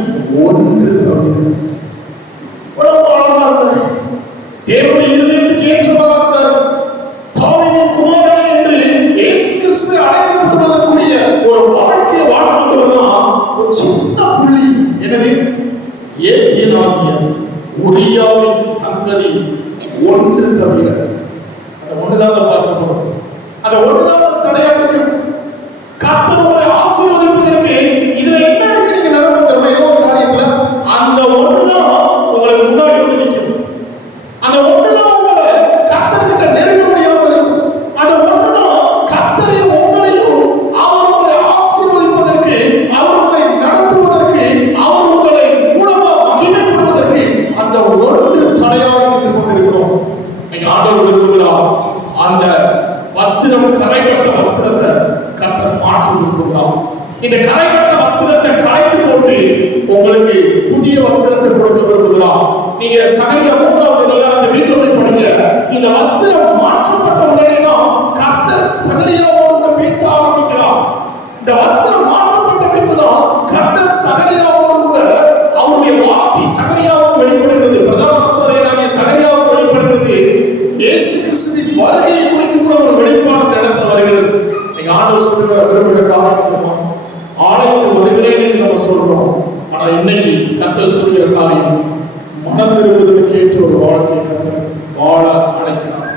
ஒன்று தவிர. தேவனுடைய இருதயத்துக்கு ஏற்றவராக இருந்தார். தாவீதின் குமாரனே என்று இயேசு கிறிஸ்துவை அழைக்கப்படுவதற்குரிய ஒரு வாழ்க்கையை வாழ்ந்தவர் தான் ஒரு சின்ன புள்ளி. எனவே ஏத்தியனாகிய உரியாவின் சங்கதி ஒன்று தவிர. அந்த ஒண்ணுதான் பார்க்க போறோம். அந்த ஒண்ணுதான் தடையாக கர்த்தர் உங்களை ஆசீர்வதிப்பதற்கு இதுல என்ன இருக்கு? நீங்க நடந்த ஏதோ ஒரு காரியத்துல அந்த ஒண்ணுதான் உங்களை முன்னாடி வந்து நிற்கும். அந்த ஒண்ணுதான் உங்களை கர்த்தர்கிட்ட நெருங்க முடியாம இருக்கும். அந்த ஒண்ணுதான் கர்த்தரையும் உங்களையும் அவர் உங்களை ஆசீர்வதிப்பதற்கு, அவர் உங்களை நடத்துவதற்கு, அவர் உங்களை மூலமா மகிமைப்படுவதற்கு அந்த ஒன்று தடையாக நின்று கொண்டிருக்கும். நீங்க ஆண்டவர் விரும்புகிறார். அந்த வஸ்திரம் கரைப்பட்ட வஸ்திரத்தை கர்த்தர் மாற்றி விரும்புகிறார். இந்த கரைப்பட்ட வஸ்திரத்தை களைந்து போட்டு உங்களுக்கு புதிய வஸ்திரத்தை கொடுக்க விரும்புகிறார். நீங்க சகரியா 3வது அதிகாரத்தை வீட்டில் போய் படிங்க. இந்த வஸ்திரம் மாற்றப்பட்ட உடனே தான் கர்த்தர் சகரியாவோடு பேச ஆரம்பிக்கிறார். இந்த வஸ்திரம் மாற்றப்பட்ட பின்புதான் கர்த்தர் சகரியாவோடு அவருடைய வார்த்தை சகரியாவுக்கு வெளிப்படுகிறது. பிரதான ஆசாரியனாகிய சகரியாவுக்கு வெளிப்படுகிறது. இயேசு கிறிஸ்துவின் வருகையை குறித்து கூட ஒரு வெளிப்பாடு இந்த இடத்துல வருகிறது. நீங்க ஆண்டவர் சொல்லுகிற விரும்புகிற காரியம் ஆலயத்தில் வருகிறேன் என்று நம்ம சொல்றோம். ஆனா இன்னைக்கு கர்த்தர் சொல்லுகிற காரியம் மனம் விரும்புவதற்கு ஏற்ற ஒரு வாழ்க்கை கர்த்தர் வாழ அழைக்கிறார்.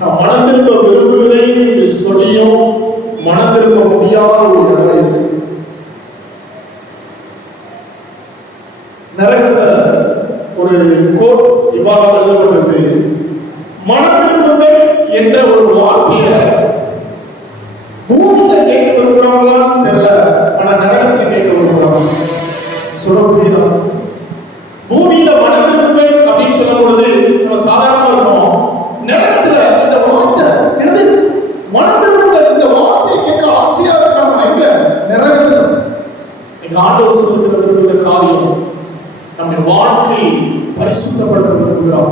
நான் மனம் திரும்ப விரும்புகிறேன் என்று சொல்லியும் மனம் திரும்ப முடியாத ஒரு நிலை இருக்கு. நரகத்துல ஒரு கோட் இவ்வாறு எழுதப்பட்டது. மனம் திரும்புங்கள் என்ற ஒரு வார்த்தையை பூமியில கேட்க விரும்புறாங்களான்னு தெரியல, ஆனா நரகத்துல கேட்க விரும்புறாங்க. சொல்ல புரியுதா? பூமியில மனம் திரும்புங்கள் அப்படின்னு சொல்லும் பொழுது நம்ம சாதாரணமா இருக்கோம். நரகத்துல இந்த வார்த்தை என்னது? மனம் திரும்புங்கள் இந்த வார்த்தையை கேட்க ஆசையா இருக்காங்க. எங்க? நரகத்துல. எங்க ஆண்டவர் சொல்லுகிற காரியம் நம்முடைய வாழ்க்கையை பரிசுத்தப்படுத்த விரும்புகிறார்.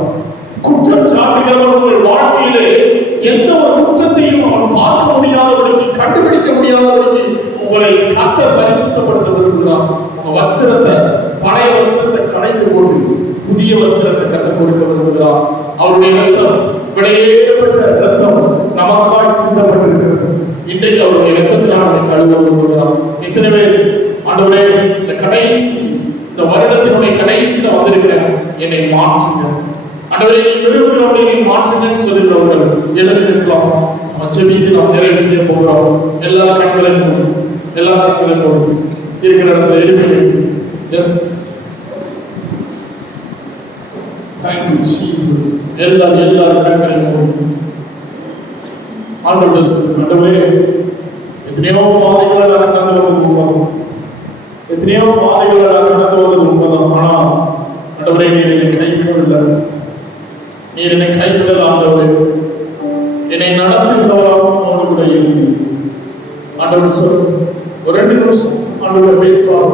குற்றம் சாட்டுகிறவர்கள் வாழ்க்கையிலே எந்த ஒரு குற்றத்தையும் அவன் பார்க்க முடியாதபடிக்கு, கண்டுபிடிக்க முடியாதபடிக்கு உங்களை கர்த்தர் பரிசுத்தப்படுத்த விரும்புகிறார். உங்க வஸ்திரத்தை, பழைய வஸ்திரத்தை களைந்து கொண்டு புதிய வஸ்திரத்தை கற்றுக் கொடுக்க விரும்புகிறார். அவருடைய ரத்தம், விலையேறப்பட்ட ரத்தம் நமக்காய் சிந்தப்பட்டிருக்கிறது. இன்றைக்கு அவருடைய ரத்தத்தினால் அதை கழுவ விரும்புகிறார். எத்தனை பேர் ஆண்டவரே இந்த கடைசி இந்த வருடத்தினுடைய கடைசியில வந்திருக்கிறேன், என்னை மாற்றுங்க ஆண்டவரே, நீ விரும்புகிறவனை நீ மாற்றுங்கன்னு சொல்லுகிறவர்கள் எழுதி நிற்கலாம். நம்ம ஜெபித்து நாம் நிறைவு செய்ய போகிறோம். எல்லா கண்களையும் இருக்கிற இடத்துல எழுப்பி எஸ் தேங்க்யூ ஜீசஸ். எல்லா கண்களையும் ஆண்டவரே, எத்தனையோ பாதைகளை கடந்து வந்தது உண்மைதான். எத்தனையோ பாதைகளை கடந்து வந்தது உண்மைதான். ஆனா ஆண்டவரே, நீர் என்னை கைவிடவில்லை. நீர் என்னை கைவிடல ஆண்டவரே. என்னை நடத்துகிறவராக கூட இருந்து ஆண்டவர் சொல். ஒரு 2 நிமிஷம் ஆண்டவர் பேசுவார்.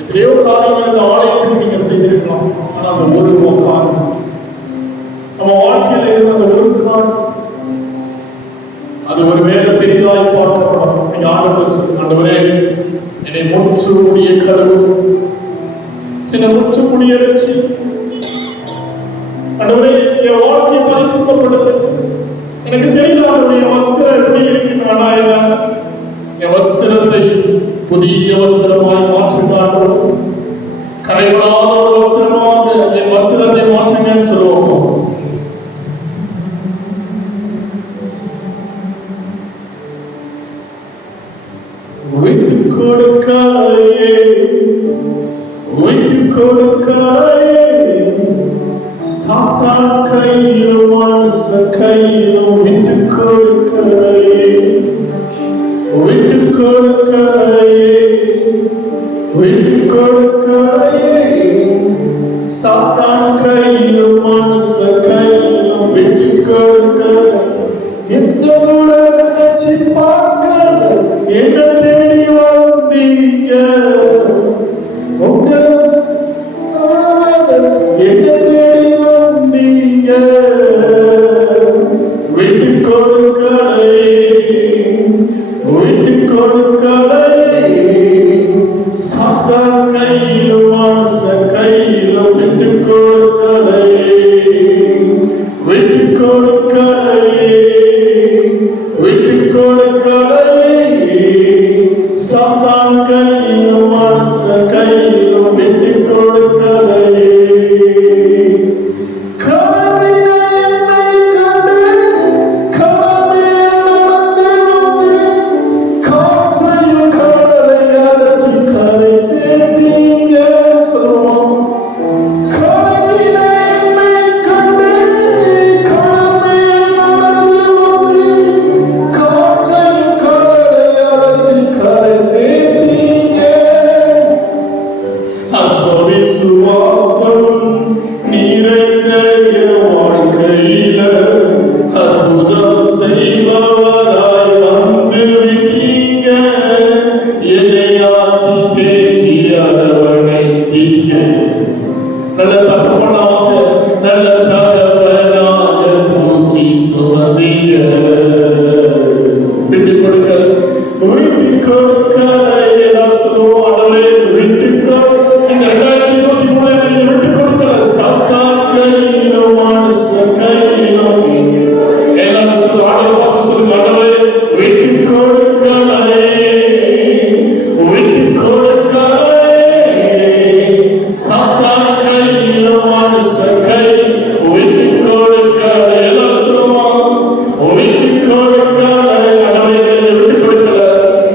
எத்தனையோ காரியங்கள் இந்த ஆலயத்தில் நீங்க செய்திருக்கலாம். ஆனா அந்த ஒரு காரியம் நம்ம வாழ்க்கையில இருந்த அந்த ஒரு காரியம் அது ஒரு வேலை பெரிதாய் பார்க்கப்படும். நீங்க ஆண்டவர் சொல். ஆண்டவரே, என்னை முற்று முடிய கழுவு, என்னை முற்று முடிய வச்சு ஆண்டவரே, என் வாழ்க்கையை பரிசுத்தப்படுத்து. எனக்கு தெரியல அவருடைய வஸ்திரம் எப்படி இருக்கு. ஆனா என் வஸ்திரத்தை புதிய வஸ்திரமாய் மாற்றுகிறார்கள். கரைபடாத ஒரு வஸ்திரமாக என் வஸ்திரத்தை மாற்றுங்கன்னு சொல்லுவோம். விட்டு கொடுக்காயே, விட்டு கொடுக்காயே, சாத்தான் கையிலும் மனுஷ கையிலும் விட்டு கொடுக்காயே, விட்டு கொடுக்காயே, விட்டு கொடுக்காயே, கையிலும் மனச கையிலும் விட்டு கொடுக்கலையே, விட்டு கொடுக்கலையே, விட்டு கொடுக்கலையே. சாத்தான் கையிலும் மனச கையிலும் விட்டு கொடுக்கலையே. நல்ல தகப்பனாக நல்ல தகப்பனாக தூக்கி சுமந்தீங்க. விட்டு கொடுக்க விட்டு கொடுக்க எல்லாரும் சொல்லுவோம். ஆண்டவரே விட்டு இந்த 2023 விட்டு கொடுக்கல. சாத்தான் கையிலும் மனுஷ கையிலும் எல்லாரும் சொல்லுவோம். ஆண்டவரை பார்த்து சொல்லுங்க. ஆண்டவரே விட்டு கொடுக்கலையே, விட்டு கொடுக்கலையே. சாத்தான் கையிலும் மனுஷ கை விட்டு கொடுக்கல. எல்லாரும் சொல்லுவோம். விட்டு கொடுக்கல. ஆண்டவரே விட்டு கொடுக்கல.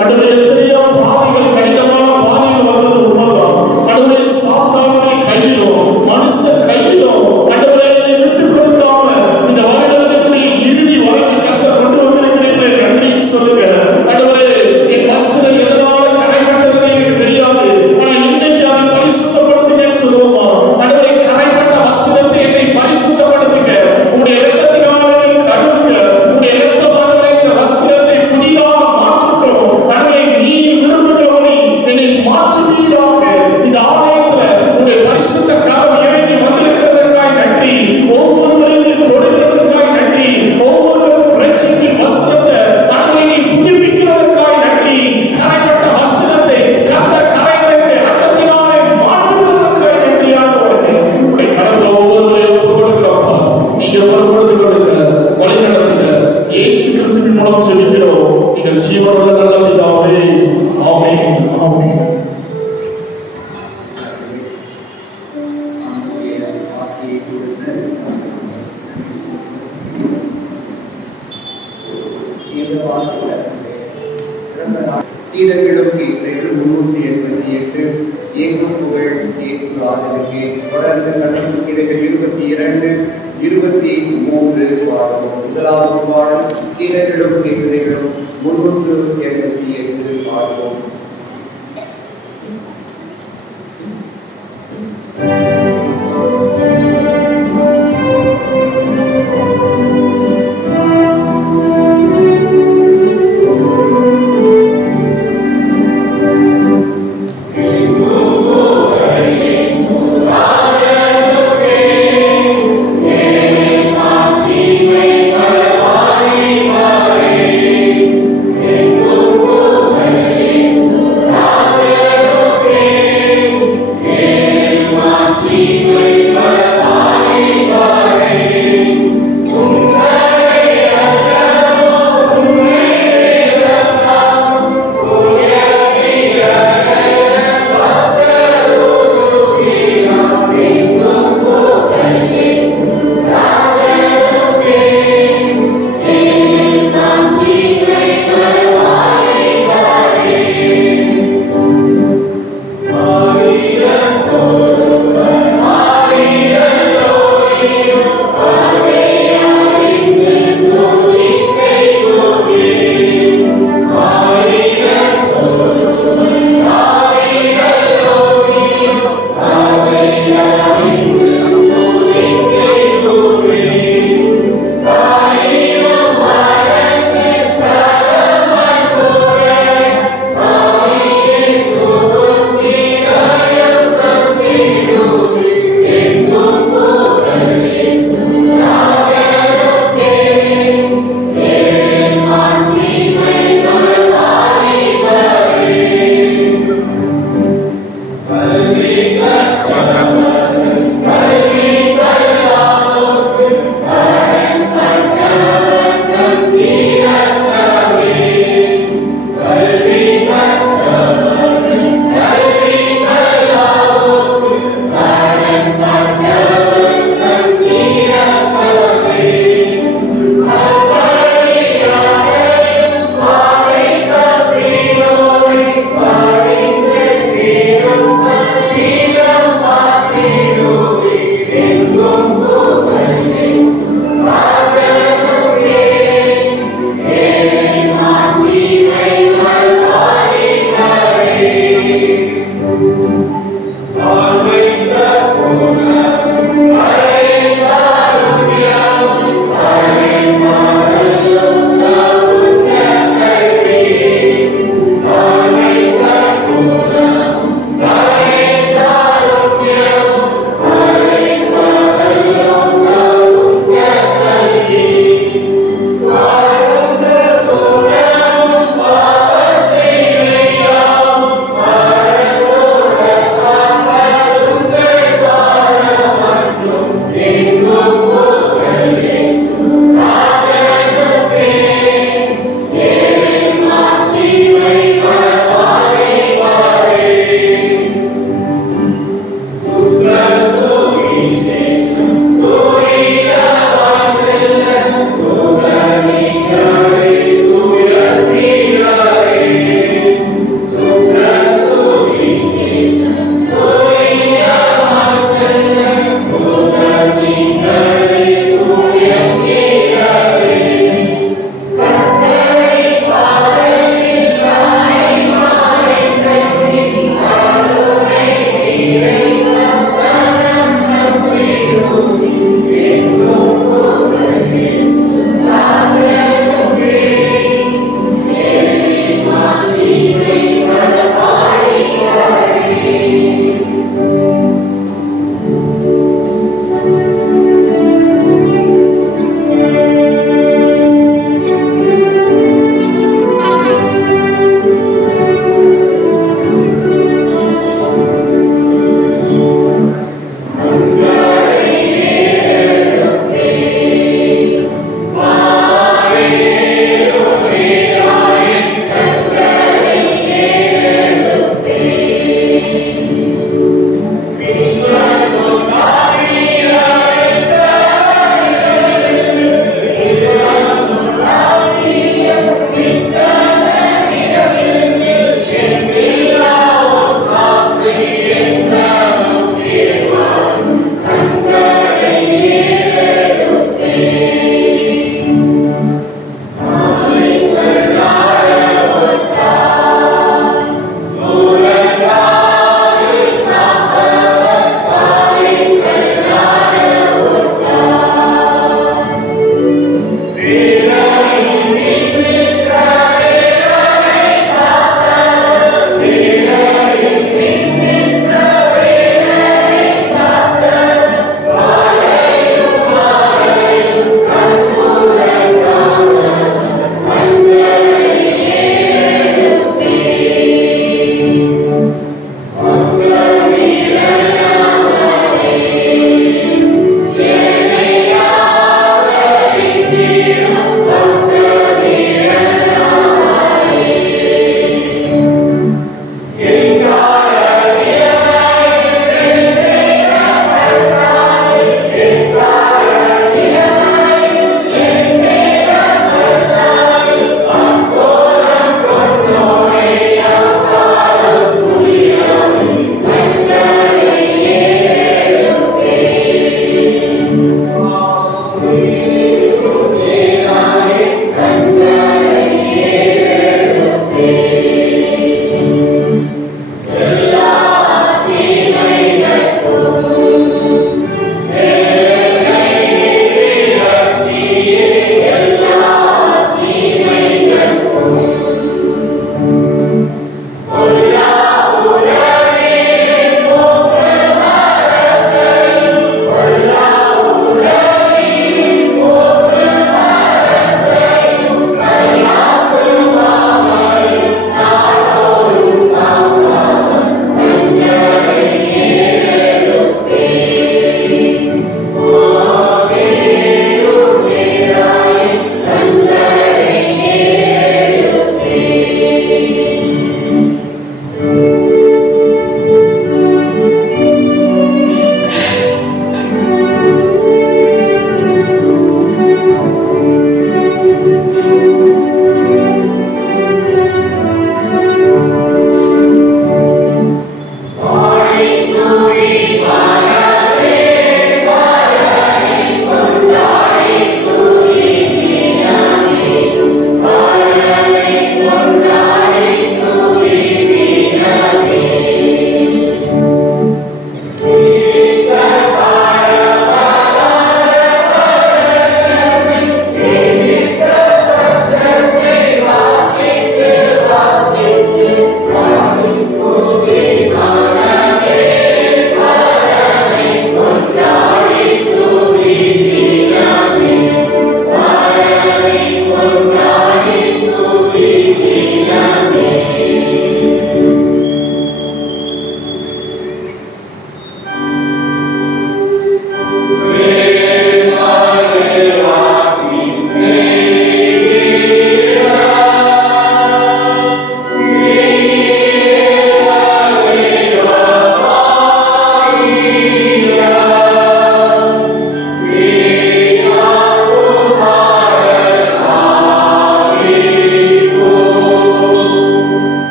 ஆண்டவரே எத்தனையோ பாதைகள், கடினமான பாதைகள் வந்தது உண்மைதான். ஆண்டவரே சாத்தானுடைய கையிலும் மனுஷ கையிலும் ஆண்டவரே விட்டு கொடுக்காம இந்த வருடத்தினுடைய இறுதி வரைக்கும் கர்த்தர் கொண்டு வந்திருக்கிறீர்களே, நன்றி சொல்லுங்க. ஆண்டவரே என் வஸ்திரம் எதனால கரைப்பட்டது எனக்கு தெரியாது, ஆனா இன்னைக்கு அதை பரிசுத்தப்படுத்துங்கன்னு சொல்லுவோமா? ஆண்டவரே கரைப்பட்ட வஸ்திரத்தை என்னை பரிசுத்தப்படுத்துங்க. உங்களுடைய இரத்தத்தினால என்னை கழுவுங்க. உங்களுடைய இரத்தம் ஆண்டவரே இந்த வஸ்திரத்தை புதிதாக மாற்றட்டும். ஆண்டவரே நீர் விரும்புகிறவனை என்னை மாற்றுவீராக. இந்த ஆலயத்துல உங்களுடைய பரிசுத்த கரம் இறங்கி வந்திருக்கிறதற்காக நன்றி. ஒவ்வொருவரையும் தொடுகிறதற்காக நன்றி. ஒவ்வொருவருக்கும் ரட்சிப்பின் வஸ்திரத்தை ஆண்டவரே நீ புதுப்பிக்கிறதற்காக நன்றி. கரைப்பட்ட வஸ்திரத்தை கர்த்தர் கரைகளை இரத்தத்தினாலே மாற்றுவதற்காக நன்றி. ஆண்டவரே உங்களுடைய கரத்துல ஒவ்வொருவரையும் ஒப்புக் கொடுக்கிறோம். நீங்க பொறுப்படுத்திக் கொடுங்க, வழி நடத்துங்க. இயேசு கிறிஸ்துவின் மூலம் ஜெபிக்கிறோம். நீங்கள் ஜீவனுள்ள நல்ல பிதாவே. ஆமென், ஆமென். நம்முடைய வார்த்தையை கொடுத்த இந்த வார்த்தையில் பிறந்த நாள் கீதங்களும் கீழ்கள் 388 ஏகம் புகழ் இயேசு ஆண்டவருக்கே. தொடர்ந்து கண்ணை கீதங்கள் 22 23 பாடலும். முதலாவது பாடல் கீதங்களும் கீழ்களும் 388 பாடலும். Yes.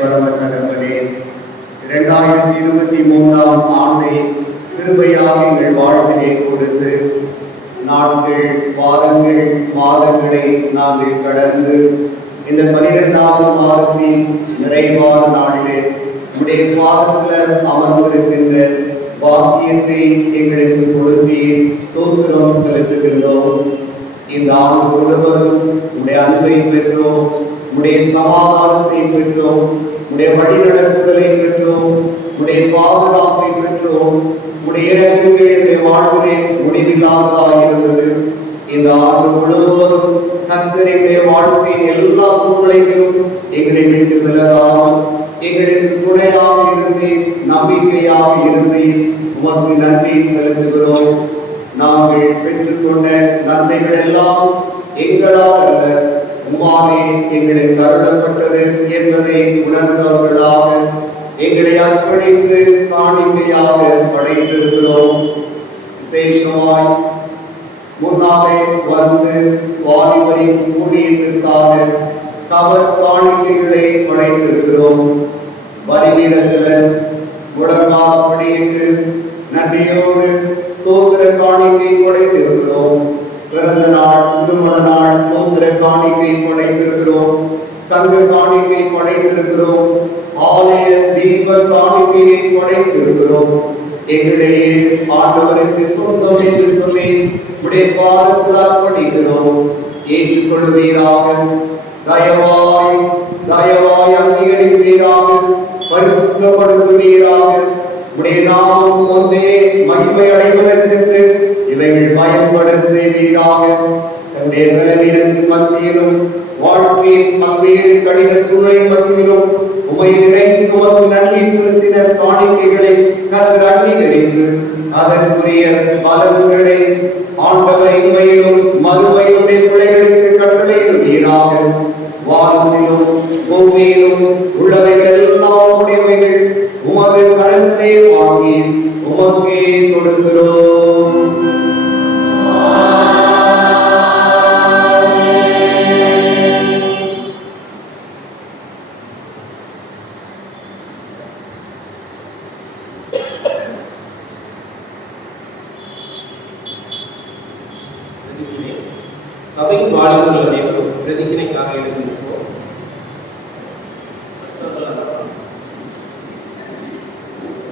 பரம தகப்பனே, 2023ஆம் ஆண்டை கிருபையாக எங்கள் வாழ்விலே கொடுத்து நாட்கள், வாரங்கள், மாதங்களை நாங்கள் கடந்து இந்த 12வது மாதத்தின் நிறைவான நாளிலே உடைய பாதத்தில் அமர்ந்திருக்கின்ற பாக்கியத்தை எங்களுக்கு கொடுத்து ஸ்தோத்திரம் செலுத்துகின்றோம். இந்த ஆண்டு முழுவதும் உடைய அன்பை பெற்றோம், உடைய சமாதானத்தை பெற்றோம், உடைய வழிநடத்துதலை பெற்றோம், உடைய பாதுகாப்பை பெற்றோம். உடைய இறங்குகளுடைய வாழ்விலே முடிவில்லாததாக இருந்தது. இந்த ஆண்டு முழுவதும் கர்த்தருடைய வாழ்க்கையின் எல்லா சூழ்நிலைகளும் எங்களை விட்டு விலகாமல் எங்களுக்கு துணையாக இருந்து நம்பிக்கையாக இருந்து உமக்கு நன்றி செலுத்துகிறோம். நாங்கள் பெற்றுக்கொண்ட நன்மைகள் எல்லாம் எங்களால் அல்ல, உம்மாலே எங்களுக்கு அருளப்பட்டது என்பதை உணர்ந்தவர்களாக எங்களை அர்ப்பணித்து காணிக்கையாக படைத்திருக்கிறோம். விசேஷமாய் முன்னாலே வந்து வாலிபரின் ஊழியத்திற்காக கவர் காணிக்கைகளை படைத்திருக்கிறோம். பலிபீடத்தில் முழங்கால் படியிட்டு நன்றியோடு ஸ்தோத்திர காணிக்கை படைத்திருக்கிறோம். பிறந்த நாள், திருமண நாள் ஸ்தோத்திர காணிக்கை படைத்திருக்கிறோம். சங்க காணிக்கை படைத்திருக்கிறோம். ஆலய தீப காணிக்கையை படைத்திருக்கிறோம். எங்களையே ஆண்டவருக்கு சொந்தம் என்று சொல்லி உடைய பாதத்தில் அர்ப்பணிக்கிறோம். ஏற்றுக்கொள்வீராக, தயவாய் தயவாய் அங்கீகரிப்பீராக, பரிசுத்தப்படுத்துவீராக. உடைய நாமம் ஒன்றே மகிமை அடைவதற்கு இவைகள் பயன்பட செய்வீராக. தன்னுடைய பலவீனத்தின் மத்தியிலும் வாழ்க்கையின் பல்வேறு கடின சூழலின் மத்தியிலும் உமை நினைத்து உமக்கு நன்றி செலுத்தின காணிக்கைகளை கர்த்தர் அங்கீகரித்து அதற்குரிய பலன்களை ஆண்டவர் இன்மையிலும் மறுமையிலும் பிள்ளைகளுக்கு கட்டளையிடுவீராக. வானத்திலும் பூமியிலும் உள்ளவைகள் எல்லாம் உடையவைகள் உமது கடத்திலே வாங்கி உமக்கே கொடுக்கிறோம். சபையின் வாலிபர்கள் அனைவரும் பிரதிஜனைக்காக எழுந்திருப்போம்.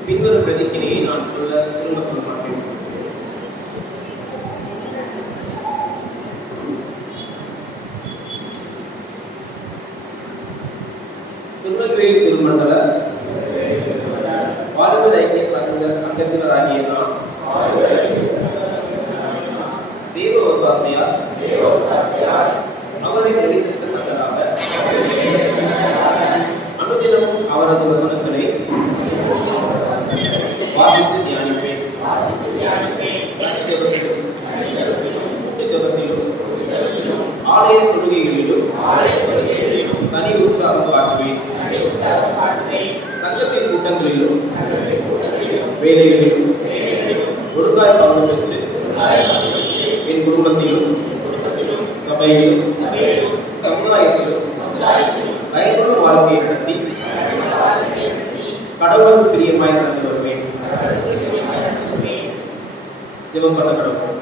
பின்வரும் பிரதிஜனையை நான் சொல்ல திரும்ப சொல்ல மாட்டேன். திருநெல்வேலி திருமண்டல வாலிபர் ஐக்கிய சங்க அங்கத்தினராகிய நான் தேவ ஒத்தாசையால் அவரை வெளித்திருக்கத்தக்கதாக அனுதினமும் அவரது வசனங்களை வாசித்து தியானிப்பேன். ஜபத்திலும் ஆலய தொழுகைகளிலும் தனி உற்சாகம் காட்டுவேன். சங்கத்தின் கூட்டங்களிலும் வேலைகளிலும் ஒழுங்காய் பங்கு பெற்று என் குடும்பத்திலும் சபையிலும் சமுதாயத்திலும் பயனுள்ள வாழ்க்கையை நடத்தி கடவுளுக்கு பிரியமாய் நடந்து வருவேன். ஜெபம் பண்ண கடவுள்.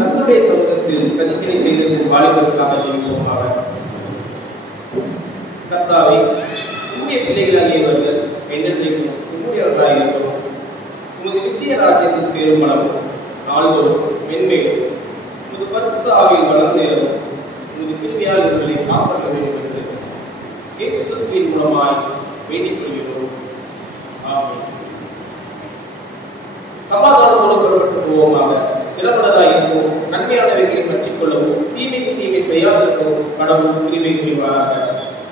கர்த்தருடைய சமூகத்தில் பிரதிஜனை செய்திருக்கும் வாலிபருக்காக ஜெபிப்போமாக. கர்த்தாவே, உம்முடைய பிள்ளைகளாகியவர்கள் என்றென்றைக்கும் உம்முடையவர்களாக இருக்கிறோம். உமது நித்திய ராஜ்யத்தில் சேரும் அளவும் நாள்தோறும் மென்மேலும் உமது பரிசுத்த ஆவியில் வளர்ந்தேறும் உமது கிருபையால் இவர்களை காப்பாற்ற வேண்டும் என்று இயேசு கிறிஸ்துவின் மூலமாய் வேண்டிக் கொள்கிறோம். ஆமென். சமாதானத்தோடு புறப்பட்டு போவோமாக. திறமனதாய் இருப்போம், நன்மையானவைகளை கற்றுக்கொள்ளவும், தீமைக்கு தீமை செய்யாதிருக்கவும் கடவுள் உரிமை புரிவாராக.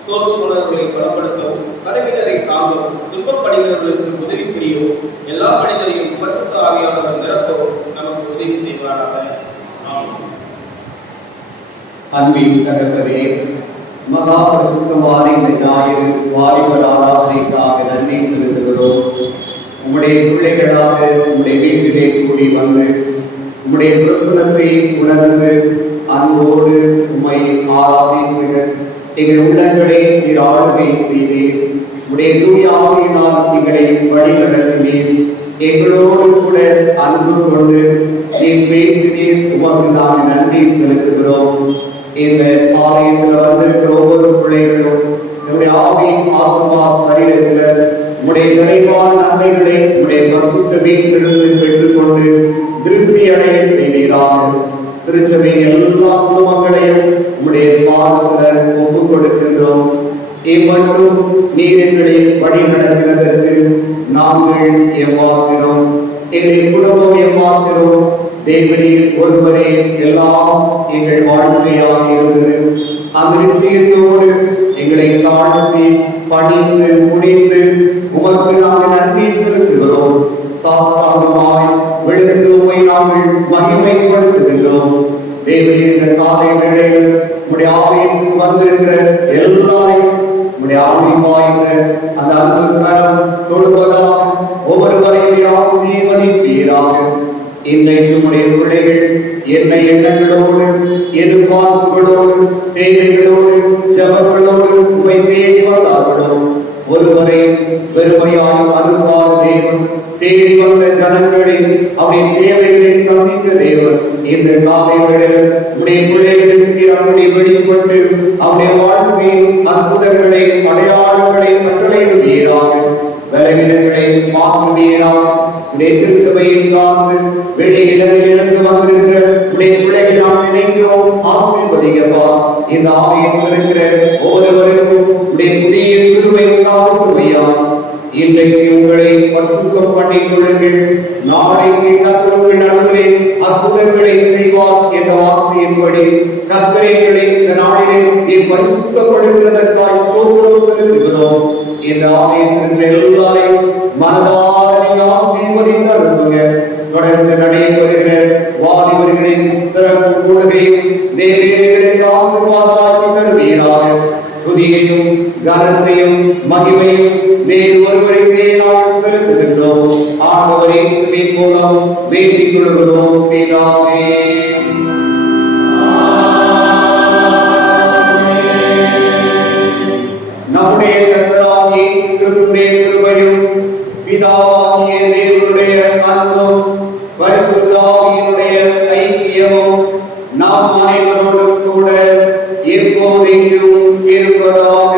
சோர்வு உணர்வுகளை பலப்படுத்தவும், கருவினரை தாங்கவும், துன்பப்படுகிறவர்களுக்கு உதவி புரியவும், எல்லா மனிதரையும் பரிசுத்த ஆவியானவர் நிரப்பவும் நமக்கு உதவி செய்வாராக. ஆமென். அன்பின் தகப்பனே, மகா பரிசுத்தமான இந்த ஞாயிறு வாலிபர் ஆராதனைக்காக நன்றி செலுத்துகிறோம். உம்முடைய பிள்ளைகளாக உம்முடைய வீட்டிலே கூடி வந்து உம்முடைய பிரசன்னத்தை உணர்ந்து அன்போடு உம்மை ஆராதிக்க எங்கள் உள்ளங்களை நீர் ஆளுகை செய்தீர். உடைய தூய ஆவியினால் எங்களை வழி நடத்தினீர். எங்களோடு கூட அன்பு கொண்டு நீர் பேசினீர். உமக்கு நாங்கள் நன்றி செலுத்துகிறோம். இந்த ஆலயத்தில் வந்திருக்கிற ஒவ்வொரு பிள்ளைகளும் நம்முடைய ஆவி, ஆத்மா, சரீரத்தில் உடைய நிறைவான நன்மைகளை உடைய பசுத்த வீட்டிலிருந்து பெற்றுக்கொண்டு திருப்தி அடைய செய்வீராக. திருச்சபையின் எல்லா குடும்பங்களையும் உடைய பாதத்தில் ஒப்புக் கொடுக்கின்றோம். இம்மட்டும் நீர் எங்களை வழி நடத்தினதற்கு நாங்கள் எவ்வாத்திரம், எங்களுடைய குடும்பம் எவ்வாத்திரம், தேவனீர் ஒருவரே எல்லாம் எங்கள் வாழ்க்கையாக இருந்தது. அந்த நிச்சயத்தோடு எங்களை தாழ்த்தி பணிந்து முடிந்து உமக்கு நாங்கள் நன்றி செலுத்துகிறோம். சாஸ்தாங்கமாய் விழுந்து உம்மை நாங்கள் மகிமைப்படுத்துகின்றோம். தேவனீர் இந்த காலை வேளையில் உடைய ஆலயத்துக்கு வந்திருக்கிற எல்லாரையும் உடைய ஆவி வாய்ந்த அந்த அன்பு கரம் தொடுவதாக ஒவ்வொருவரையும் ஆசீர்வதிப்பீராக. இன்றைக்கு உடைய பிள்ளைகள் என்ன எண்ணங்களோடு, எதிர்பார்ப்புகளோடு, தேவைகளோடு, ஜபங்களோடு உம்மை தேடி வந்தார்களோ, ஒருவரை வெறுமையாய் அனுப்பாத தேவன், தேடி வந்த ஜனங்களின் அவரின் தேவைகளை சந்தித்த தேவன் இந்த காலை வேளையில் உடைய பிள்ளைகளுக்கு அவருடைய வெளிப்பட்டு அவருடைய வாழ்க்கையின் அற்புதங்களை, அடையாளங்களை கட்டளையிடுவீராக. பலவீனங்களை மாற்றுவீராக. உடைய திருச்சபையை சார்ந்து வெளியிடங்களிலிருந்து வந்திருக்கிற உடைய பிள்ளைகள் நாம் நினைக்கிறோம், ஆசீர்வதிக்கப்பா. இந்த ஆலயத்தில் இருக்கிற ஒவ்வொருவருக்கும் உடைய புதிய கிருபை உண்டாகும்படியா இன்றைக்கு உங்களை பரிசுத்தம் பண்ணிக் கொள்ளுங்கள். நாளைக்கு கர்த்தர் உங்கள் நடுவிலே அற்புதங்களை செய்வார் என்ற வார்த்தையின்படி கர்த்தரை இந்த நாளிலே நீர் பரிசுத்தப்படுத்துவதற்காய் ஸ்தோத்திரம் செலுத்துகிறோம். இந்த ஆலயத்திற்கு எல்லாரையும் மனதார நீங்க ஆசீர்வதித்து அனுப்புங்க. தொடர்ந்து நடைபெறுகிற வாலிபர்களின் சிறப்பு கூடுகை தேவர்களுக்கு ஆசீர்வாதமாக்கி தருவீராக. துதியையும் கனத்தையும் மகிமையும் வேறு ஒருவருக்கே நாம் செலுத்துகின்றோம். ஆண்டவர் இயேசுவின் மூலம் வேண்டிக் கொள்கிறோம் பிதாவே. நம்முடைய கர்த்தராகிய இயேசு கிறிஸ்துவின் கிருபையும் பிதாவாகிய தேவனுடைய அன்பும் பரிசுத்த ஆவியினுடைய ஐக்கியமும் நாம் அனைவரோடும் கூட எப்போதெங்கும் இருப்பதாக.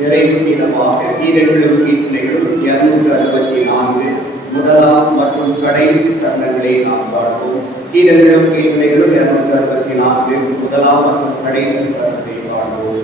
நிறைவு மீதமாக கீதங்களும் கீர்த்தனைகளும் 264 முதலாம் மற்றும் கடைசி சரணங்களை நாம் பாடுவோம். கீதங்களும் கீர்த்தனைகளும் 264 முதலாம் மற்றும் கடைசி சரணத்தை பாடுவோம்.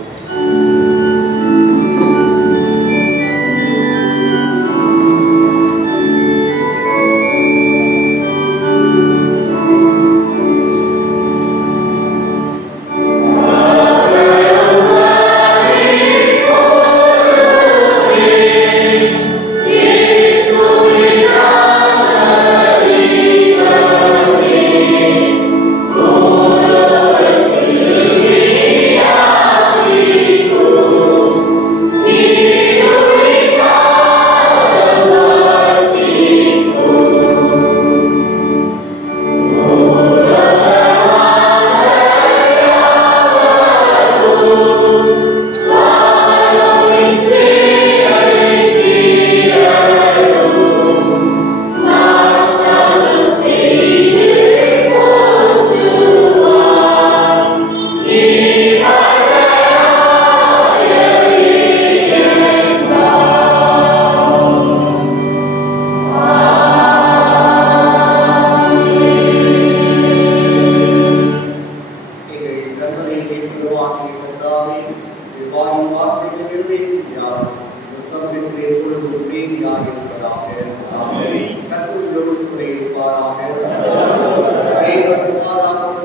கர்த்தரோடு கூட இருப்பாராக. தேவ சமாதானம்